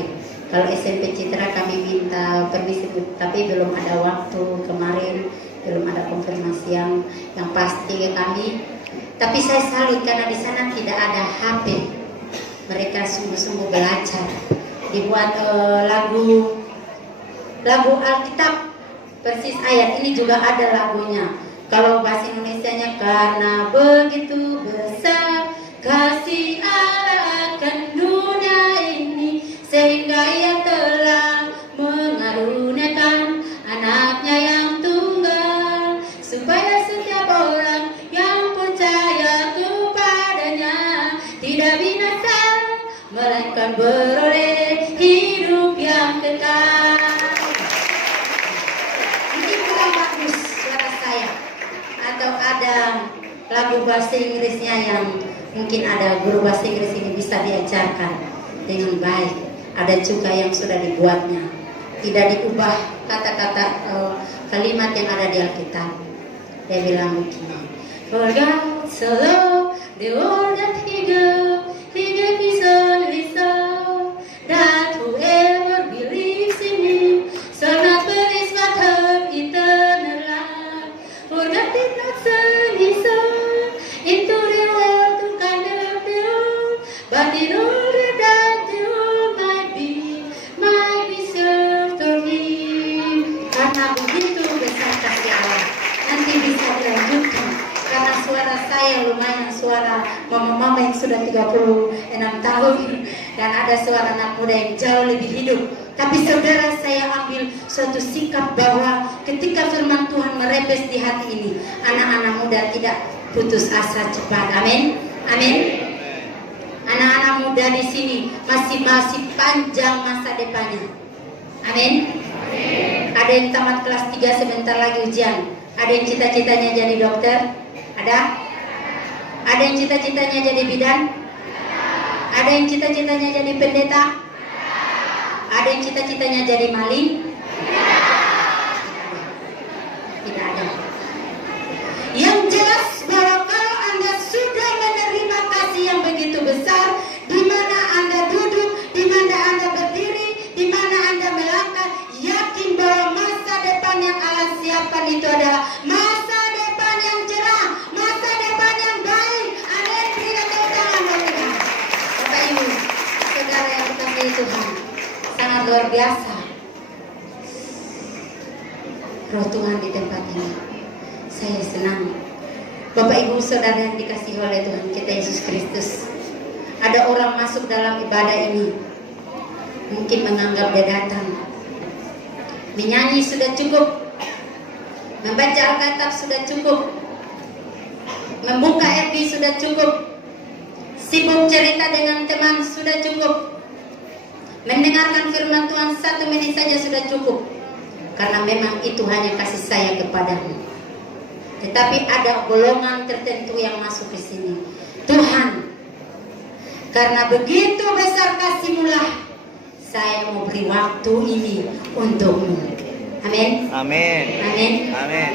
Kalau SMP Citra kami minta permisi, tapi belum ada waktu kemarin, belum ada konfirmasi yang pasti kami. Tapi saya salut karena di sana tidak ada HP. Mereka sungguh-sungguh belajar. Dibuat lagu Alkitab persis ayat ini juga ada lagunya. Kalau bahasa Indonesianya, karena begitu besar kasih Allah akan dunia ini, sehingga Ia telah mengaruniakan anaknya yang tunggal, supaya setiap orang yang percaya kepadanya tidak binasa, melainkan beroleh hidup yang kekal. Atau ada lagu bahasa Inggrisnya yang mungkin ada guru bahasa Inggris ini bisa diajarkan dengan baik. Ada juga yang sudah dibuatnya, tidak diubah kata-kata kalimat yang ada di Alkitab. Dia bilang begini, for God so loved the world that He gave His only Son, that whoever believes in Him shall not perish but have eternal life. For God did not send His Son into the world to condemn the world, but in order that the world might be saved through Him. Karena begitu besar kasih Allah. Nanti bisa dilanjutkan karena suara saya lumayan suara mama-mama yang sudah 36 tahun dan ada suara anak muda yang jauh lebih hidup. Tapi saudara, saya ambil suatu sikap bahwa ketika firman Tuhan merepes di hati ini, anak-anak muda tidak putus asa cepat. Amin. Amin. Anak-anak muda di sini masih panjang masa depannya. Amin. Ada yang tamat kelas 3 sebentar lagi ujian. Ada yang cita-citanya jadi dokter? Ada? Ada yang cita-citanya jadi bidan? Ada yang cita-citanya jadi pendeta? Ada yang cita-citanya jadi maling? Tidak ada. Yang jelas bahwa kalau Anda sudah menerima kasih yang begitu besar, di mana Anda duduk, di mana Anda berdiri, di mana Anda melangkah, yakin bahwa masa depan yang Allah siapkan itu adalah masa depan yang cerah, masa depan yang baik. Amin. Berikan tepuk tangan buat Tuhan. Bapak Ibu, saudara yang dikasihi Tuhan, sangat luar biasa Roh Tuhan di tempat ini. Saya senang. Bapak Ibu saudara yang dikasihi oleh Tuhan kita Yesus Kristus, ada orang masuk dalam ibadah ini mungkin menganggap dia datang menyanyi sudah cukup, membaca Alkitab sudah cukup, membuka FB sudah cukup, sibuk cerita dengan teman sudah cukup, mendengarkan firman Tuhan 1 menit saja sudah cukup, karena memang itu hanya kasih saya kepadamu. Tetapi ada golongan tertentu yang masuk ke sini. Tuhan, karena begitu besar kasih-Mu, saya mau beri waktu ini untukmu. Amin. Amin. Amin. Amin.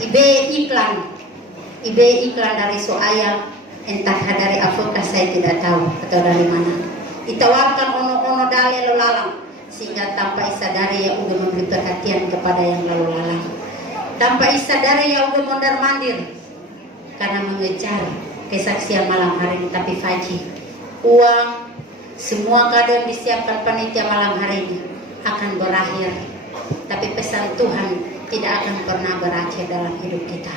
IB iklan dari Soaya, entah dari Afrika saya tidak tahu atau dari mana. Ditawarkan ono-ono dalil lalang, sehingga tanpa sadari ya udah memberi perhatian kepada yang lalu lalang. Tanpa sadari ya udah mondar mandir karena mengejar kesaksian malam hari ini. Tapi Faji, uang, semua kado yang disiapkan panitia malam hari ini akan berakhir. Tapi pesan Tuhan tidak akan pernah berakhir dalam hidup kita.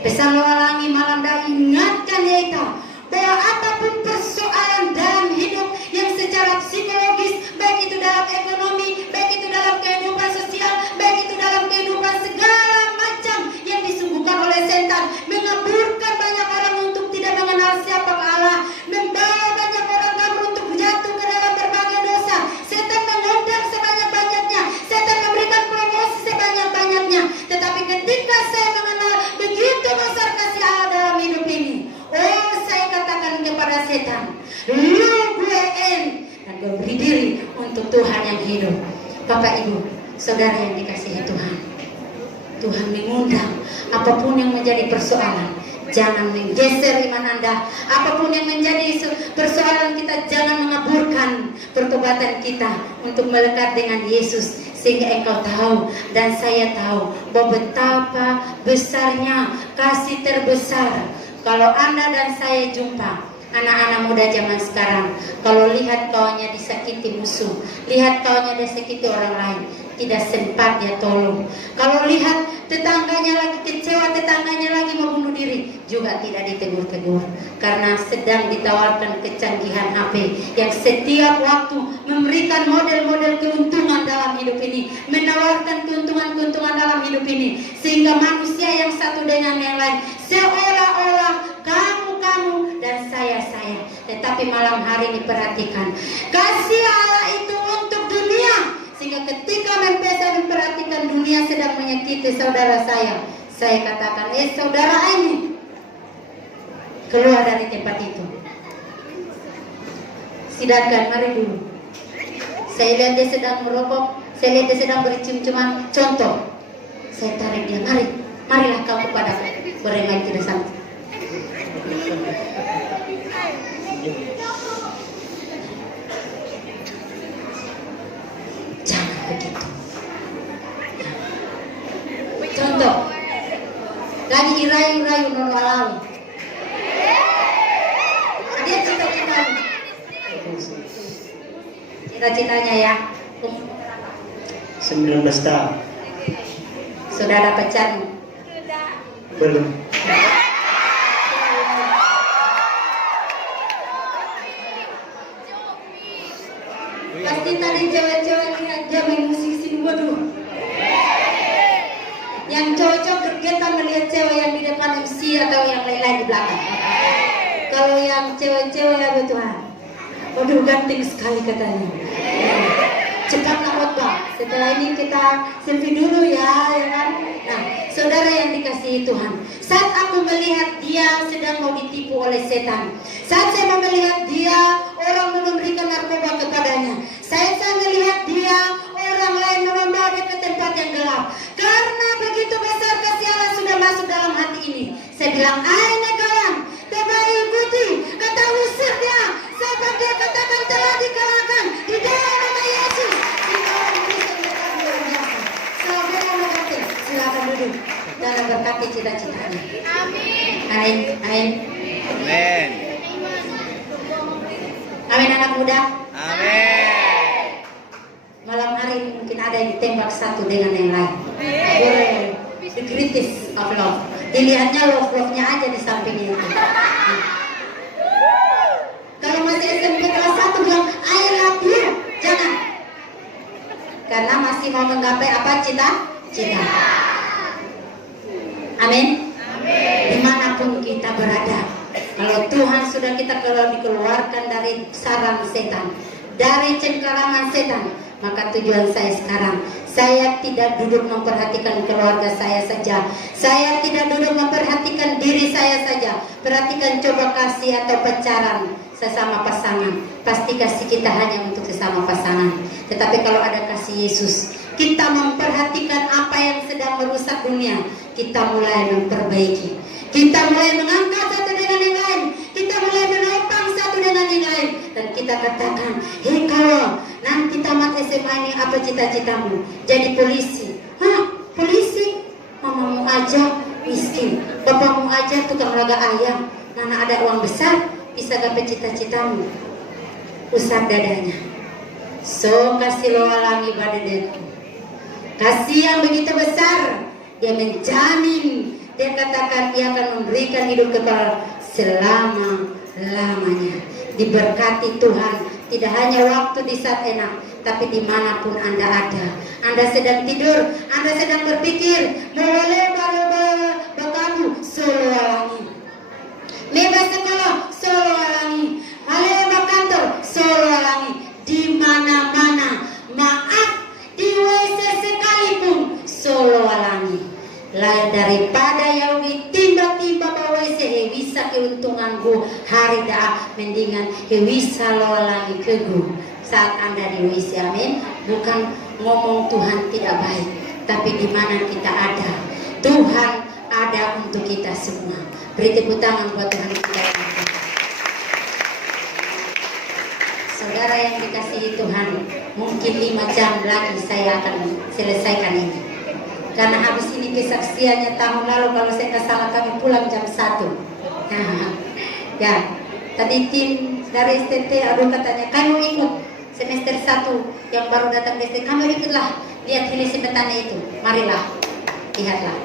Pesan Loalangi malam dah ingatkan kita bahwa apapun persoalan dalam hidup yang secara psikologis, baik itu dalam ekonomi, baik itu dalam kehidupan sosial, baik itu dalam kehidupan segala macam yang disuguhkan oleh setan, mengaburkan banyak orang untuk tidak mengenal siapa Allah, membawa banyak orang kabur untuk jatuh ke dalam berbagai dosa. Setan mengundang sebanyak-banyaknya, setan memberikan promosi sebanyak-banyaknya. Tetapi ketika saya mengenal begitu besar kasih Allah dalam hidup ini, oh saya katakan kepada setan, lu gue dan gue beri diri untuk Tuhan yang hidup. Bapak Ibu, saudara yang dikasihi Tuhan, Tuhan mengundang apapun yang menjadi persoalan, jangan menggeser iman Anda. Apapun yang menjadi persoalan kita, jangan mengaburkan pertobatan kita untuk melekat dengan Yesus. Sehingga engkau tahu dan saya tahu bahwa betapa besarnya kasih terbesar. Kalau Anda dan saya jumpa anak-anak muda zaman sekarang, kalau lihat kawannya disakiti musuh, lihat kawannya disakiti orang lain, tidak sempat dia tolong. Kalau lihat tetangganya lagi kecewa, tetangganya lagi mau bunuh diri, juga tidak ditegur-tegur. Karena sedang ditawarkan kecanggihan HP yang setiap waktu memberikan model-model keuntungan dalam hidup ini, menawarkan keuntungan-keuntungan dalam hidup ini, sehingga manusia yang satu dengan yang lain seolah-olah kamu dan saya. Tetapi malam hari ini perhatikan, kasih Allah itu untuk dunia. Sehingga ketika saya memperhatikan dunia sedang menyakiti saudara saya katakan, saudara ini keluar dari tempat itu. Silakan, mari dulu. Saya lihat dia sedang merokok, saya lihat dia sedang bercium-ciuman. Contoh, saya tarik dia, Marilah kau kepada beremai tidak sampai. Jangan begitu. Contoh, lagi irayu-irayu nono alami. Dia cita-citanya ya. 19 tahun. Sudah ada pacar? Belum. Pasti tadi cewek-cewek lihat dia main musik waduh. Yang cocok gergetan melihat cewek yang di depan MC atau yang lain-lain di belakang. Kalau yang cewek-cewek ya Tuhan, waduh ganteng sekali katanya. Cepatlah khotbah. Setelah ini kita selfie dulu ya kan? Nah, saudara yang dikasihi Tuhan, saat aku melihat dia sedang mau ditipu oleh setan, saat saya melihat dia orang memberikan narkoba kepadanya, saya melihat dia orang lain membawa dia ke tempat yang gelap. Karena begitu besar kasih Allah sudah masuk dalam hati ini, saya bilang, aina kawan, coba ikuti, kata usir dia, sebab dia katakan telah dikalahkan di dalam nama Yesus. Di dalam Kristus yang luar biasa. Saudara mengerti, silakan duduk dan berkati cita-citanya. Amin. Amin. Amin. Amin. Amin anak muda. Amin. Malam hari ini mungkin ada yang ditembak satu dengan yang lain. Boleh the greatest of love. Dilihatnya love-nya aja di samping itu. Kalau masih SMP kelas 1 bilang I love you, jangan. Karena masih mau menggapai apa cita-cita. Amin. Dimanapun kita berada, kalau Tuhan sudah kita dikeluarkan dari sarang setan, dari cengkeraman setan, maka tujuan saya sekarang, saya tidak duduk memperhatikan keluarga saya saja, saya tidak duduk memperhatikan diri saya saja. Perhatikan, coba kasih atau pacaran sesama pasangan, pasti kasih kita hanya untuk sesama pasangan. Tetapi kalau ada kasih Yesus, kita memperhatikan apa yang sedang merusak dunia, kita mulai memperbaiki, kita mulai mengangkat satu dengan yang lain, kita mulai menopang satu dengan yang lain, dan kita katakan, hei kalau nanti tamat SMA ini apa cita-citamu? Jadi polisi. Hah? Polisi? Mamamu aja miskin, bapakmu aja tukang raga ayam, mana ada uang besar bisa gapai cita-citamu? Usap dadanya. So kasih lo alangi badedetku, kasih yang begitu besar. Dia menjamin, dia katakan dia akan memberikan hidup kekal selama-lamanya. Diberkati Tuhan, tidak hanya waktu di saat enak, tapi dimanapun Anda ada. Anda sedang tidur, Anda sedang berpikir, boleh bakamu solo alangi, bebas sekolah solo alangi, boleh kantor solo alangi, di mana-mana, maaf di WC sekalipun solo alangi. Lain daripada yang tiba-tiba bawa WC bisa keuntunganku hari dah, mendingan bisa lo lagi kegu saat Anda di WC. Amin. Bukan ngomong Tuhan tidak baik, tapi di mana kita ada, Tuhan ada untuk kita semua. Beri tepuk tangan buat Tuhan kita. Saudara yang dikasihi Tuhan, mungkin 5 jam lagi saya akan selesaikan ini. Karena habis ini kesaksiannya tahun lalu kalau saya nggak salah kami pulang jam 1. Ya, tadi tim dari STT aduh katanya kamu ikut semester 1 yang baru datang di STT, kamu ikutlah lihat ini sebenarnya itu, marilah lihatlah.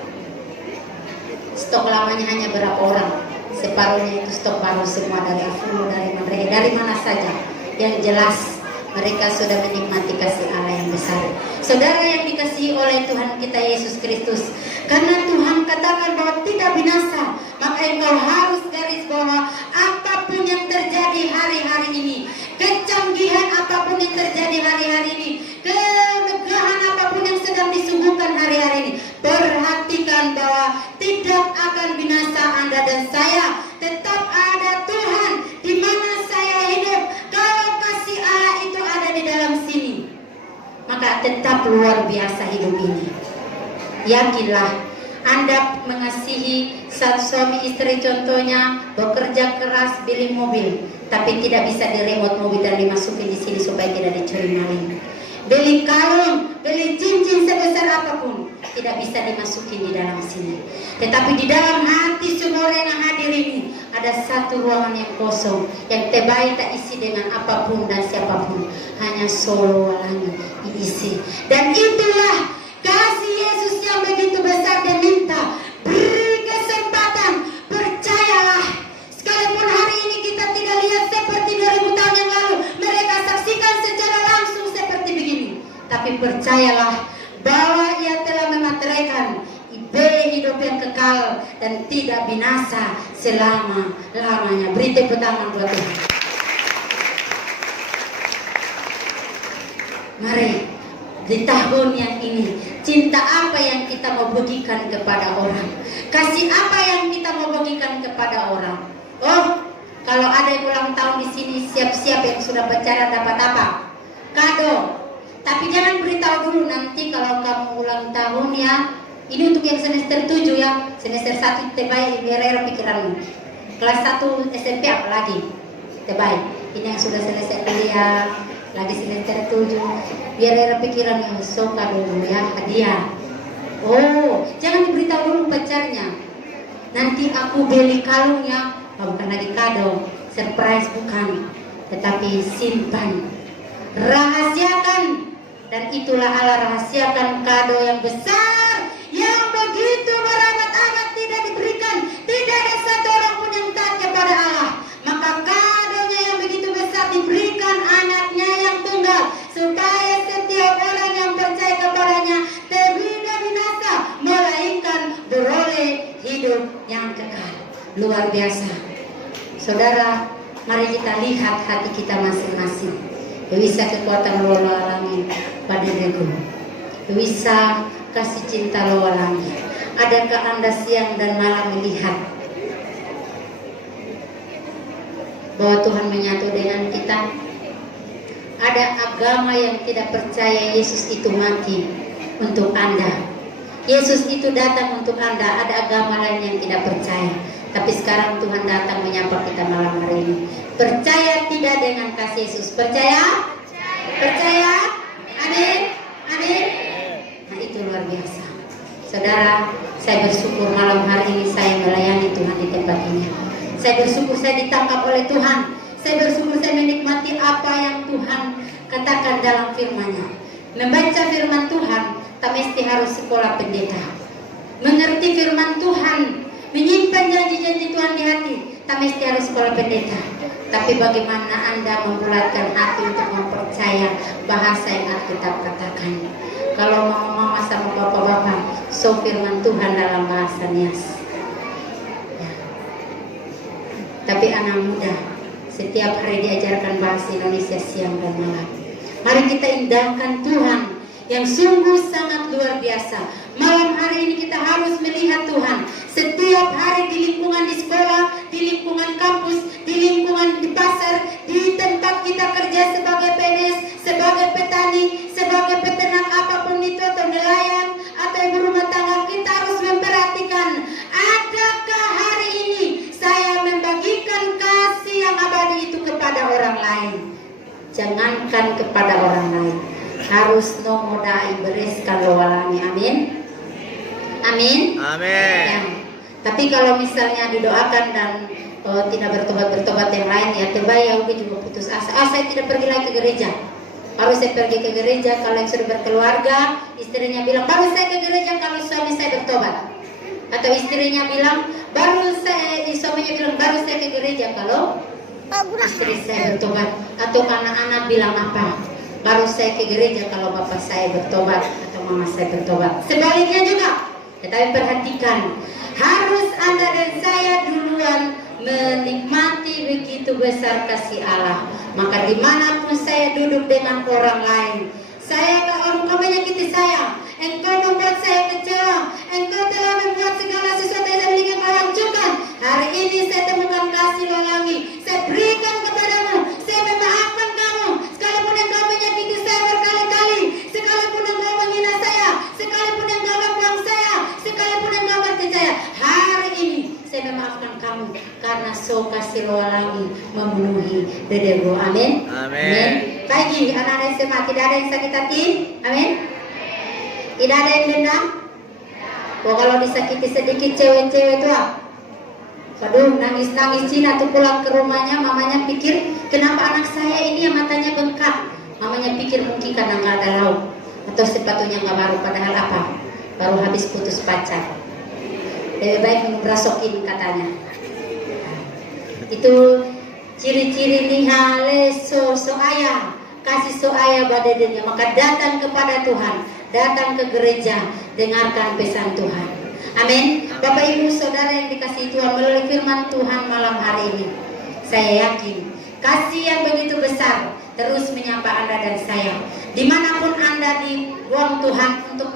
Stok lamanya hanya berapa orang, separuhnya itu stok baru semua dari Afulu, dari Mandre, dari mana saja. Yang jelas mereka sudah menikmati kasih Allah yang besar. Saudara yang dikasihi oleh Tuhan kita Yesus Kristus, karena Tuhan katakan bahwa tidak binasa, maka engkau harus garis bawah apapun yang terjadi hari-hari ini, kecanggihan apapun yang terjadi hari-hari ini, kemegahan apapun yang sedang disuguhkan hari-hari ini, perhatikan bahwa tidak akan binasa Anda dan saya. Tetap ada Tuhan di mana saya hidup. Kalau kasih Allah itu ada di dalam sini, maka tetap luar biasa hidup ini. Yakinlah, Anda mengasihi satu suami istri, contohnya bekerja keras beli mobil, tapi tidak bisa diremot mobil dan dimasukin di sini supaya tidak dicuri maling. Beli kalung, beli cincin sebesar apapun, tidak bisa dimasukin di dalam sini. Tetapi di dalam hati semua orang yang hadir ini ada satu ruangan yang kosong, yang terbaik tak isi dengan apapun dan siapapun, hanya solo walangi diisi. Dan itulah kasih Yesus yang begitu besar dan minta beri kesempatan, percayalah. Sekalipun hari ini kita tidak lihat seperti 2000 tahun yang lalu mereka saksikan secara langsung seperti begini, tapi percayalah bahwa Ia telah memateraikan hidup yang kekal dan tidak binasa selama-lamanya. Beri tepuk tangan buat Tuhan. Mari di tahun yang ini, cinta apa yang kita mau bagikan kepada orang? Kasih apa yang kita mau bagikan kepada orang? Oh, kalau ada yang ulang tahun di sini, siap-siap yang sudah pacaran dapat apa? Kado. Tapi jangan beritahu dulu, nanti kalau kamu ulang tahun ya. Ini untuk yang semester 7 ya. Semester 1 terbaik, biar pikiranmu. Kelas 1 SMP apalagi terbaik. Ini yang sudah selesai kuliah, lagi semester 7, biar pikirannya suka dulu ya, hadiah. Oh, jangan diberitahu dulu pacarnya. Nanti aku beli kalungnya, bukan lagi kado, surprise bukan, tetapi simpan, rahasiakan. Dan itulah Allah rahasiakan kado yang besar, yang begitu beramat-amat tidak diberikan. Tidak ada satu orang pun yang taat kepada Allah. Maka kadonya yang begitu besar diberikan anaknya yang tunggal, supaya setiap orang yang percaya kepadanya tidak binasa, melainkan beroleh hidup yang kekal. Luar biasa. Saudara, mari kita lihat hati kita masing-masing. Bisa kekuatan lo alami pada diriku. Bisa kasih cinta lo alami. Adakah Anda siang dan malam melihat bahwa Tuhan menyatu dengan kita? Ada agama yang tidak percaya Yesus itu mati untuk Anda. Yesus itu datang untuk Anda. Ada agama lain yang tidak percaya. Tapi sekarang Tuhan datang menyapa kita malam hari ini. Percaya tidak dengan kasih Yesus? Percaya? Percaya? Amin? Amin? Nah, itu luar biasa. Saudara, saya bersyukur malam hari ini saya melayani Tuhan di tempat ini. Saya bersyukur saya ditangkap oleh Tuhan. Saya bersyukur saya menikmati apa yang Tuhan katakan dalam firman-Nya. Membaca firman Tuhan, tak mesti harus sekolah pendeta. Mengerti firman Tuhan, menyimpan janji-janji Tuhan di hati, tak mesti harus sekolah pendeta. Tapi bagaimana Anda membulatkan hati untuk mempercaya bahasa yang Alkitab katakan. Kalau mama sama bapak-bapak, so firman Tuhan dalam bahasa Nias. Ya. Tapi anak muda, setiap hari diajarkan bahasa Indonesia siang dan malam. Mari kita indahkan Tuhan yang sungguh sangat luar biasa. Malam hari ini kita harus melihat Tuhan. Setiap hari di lingkungan di sekolah, di lingkungan kampus, di lingkungan di pasar, di tempat kita kerja sebagai PNS, sebagai petani, sebagai peternak apapun itu, atau nelayan, atau ibu rumah tangga, kita harus memperhatikan. Adakah hari ini saya membagikan kasih yang abadi itu kepada orang lain? Jangankan kepada orang lain, harus nomodai bereskan lowalami. Amin. Amin. Amin. Ya. Tapi kalau misalnya didoakan dan tidak bertobat yang lain, ya terbaik ya udah juga putus asa. Saya tidak pergi lagi ke gereja. Harus saya pergi ke gereja kalau yang sudah berkeluarga. Istrinya bilang baru saya ke gereja kalau suami saya bertobat. Atau istrinya bilang suaminya bilang baru saya ke gereja kalau istri saya bertobat. Atau anak-anak bilang apa? Baru saya ke gereja kalau bapak saya bertobat atau mama saya bertobat. Sebaliknya juga. Tetapi perhatikan, harus Anda dan saya duluan menikmati begitu besar kasih Allah. Maka dimanapun saya duduk dengan orang lain, saya kalau engkau menyakiti saya, engkau membuat saya kecewa, engkau telah membuat segala sesuatu yang ingin kau hancurkan. Hari ini saya temukan kasih lagi, saya berikan kepadamu, saya memaafkan kamu. Sekalipun engkau menyakiti saya berkali-kali, sekalipun engkau menghina saya, sekalipun engkau membuang saya, sekalipun engkau memenuhi dedebo. Amin. Amin. Pagi anak-anak SMA tidak ada yang sakit hati. Amin. Tidak ada yang dendam. Oh, kalau disakiti sedikit cewek-cewek itu aduh, nangis-nangis Cina tuh pulang ke rumahnya, mamanya pikir kenapa anak saya ini yang matanya bengkak. Mamanya pikir mungkin karena nggak ada lauk atau sepatunya nggak baru, padahal apa? Baru habis putus pacar. Lebih baik minum rasokin katanya. Itu ciri-ciri nihale so ayah, kasih so ayah badedenya. Maka datang kepada Tuhan, datang ke gereja, dengarkan pesan Tuhan. Amin. Bapak Ibu Saudara yang dikasihi Tuhan, melalui firman Tuhan malam hari ini, saya yakin kasih yang begitu besar terus menyapa Anda dan saya. Dimanapun Anda di ruang Tuhan untuk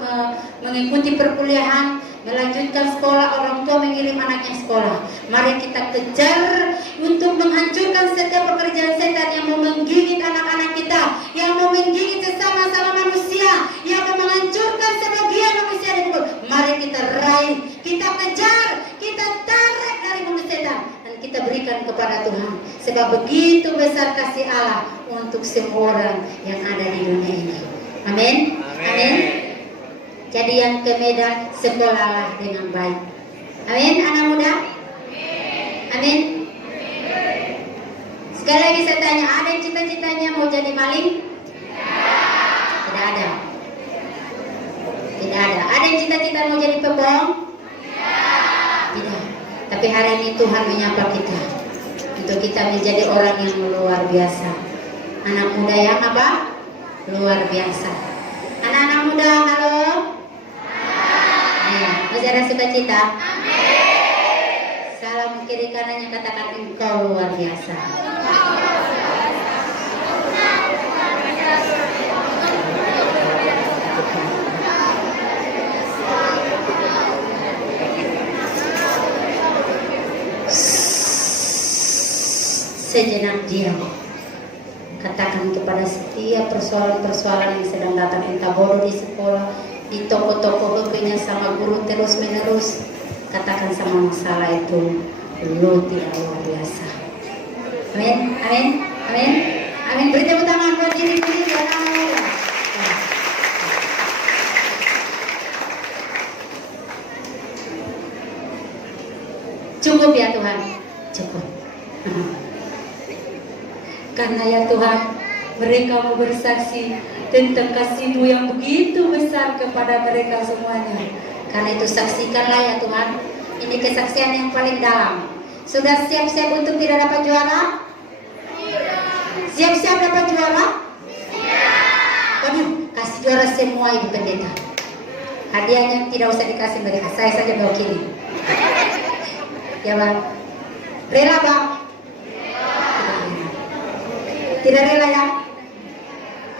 mengikuti perkuliahan, melanjutkan sekolah, orang tua mengirim anaknya sekolah. Mari kita kejar untuk menghancurkan setiap pekerjaan setan yang mau menggigit anak-anak kita, yang mau menggigit sesama-sama manusia, yang mau menghancurkan sebagian manusia di mulut. Mari kita raih, kita kejar, kita tarik dari mulut setan, dan kita berikan kepada Tuhan. Sebab begitu besar kasih Allah untuk semua orang yang ada di dunia ini. Amin. Amin. Jadi yang ke Medan, sekolahlah dengan baik. Amin, anak muda. Amin. Sekali lagi saya tanya, ada yang cita-citanya mau jadi maling? Tidak ada. Tidak ada. Ada yang cita-cita mau jadi pebohong? Tidak. Tapi hari ini Tuhan menyapa kita untuk kita menjadi orang yang luar biasa. Anak muda yang apa? Luar biasa. Anak-anak muda, halo. Masih ada sukacita? Salam kiri kanannya, katakan engkau luar biasa. Sejenak diam. Katakan kepada setiap persoalan-persoalan yang sedang datang, entah bodoh di sekolah, di toko-toko HP-nya sama guru terus menerus. Katakan sama masalah itu, lu tidak luar biasa. Amin, amin, amin, amin. Beri tepuk tangan buat diri-diri ya. Cukup ya Tuhan, cukup. Karena ya Tuhan, mereka mau bersaksi tentang kasih-Mu yang begitu besar kepada mereka semuanya. Karena itu saksikanlah ya Tuhan, ini kesaksian yang paling dalam. Sudah siap-siap untuk tidak dapat juara? Siap-siap dapat juara? Waduh, kasih juara semua Ibu Pendeta. Hadiahnya tidak usah dikasih mereka, saya saja bawa kini. Ya Bang, rela Bang? Tidak rela ya?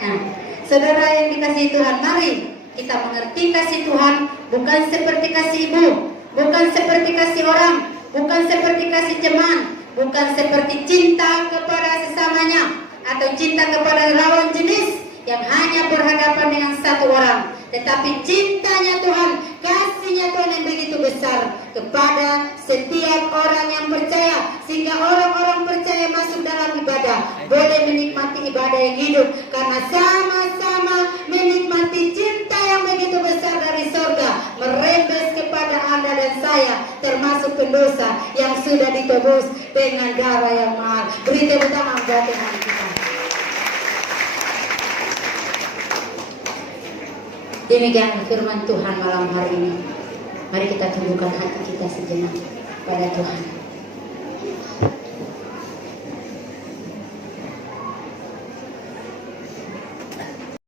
Nah, saudara yang dikasihi Tuhan, mari kita mengerti kasih Tuhan bukan seperti kasih ibu, bukan seperti kasih orang, bukan seperti kasih teman, bukan seperti cinta kepada sesamanya atau cinta kepada lawan jenis yang hanya berhadapan dengan satu orang, tetapi cintanya Tuhan, kasihnya Tuhan yang begitu besar kepada setiap orang yang percaya, sehingga orang-orang percaya masuk dalam ibadah boleh menikmati ibadah yang hidup karena sama-sama menikmati cinta yang begitu besar dari surga merembes kepada Anda dan saya, termasuk pendosa yang sudah ditebus dengan darah yang mahal. Beri tepuk tangan buat Tuhan kita. Demikian firman Tuhan malam hari ini. Mari kita tundukkan hati kita sejenak pada Tuhan.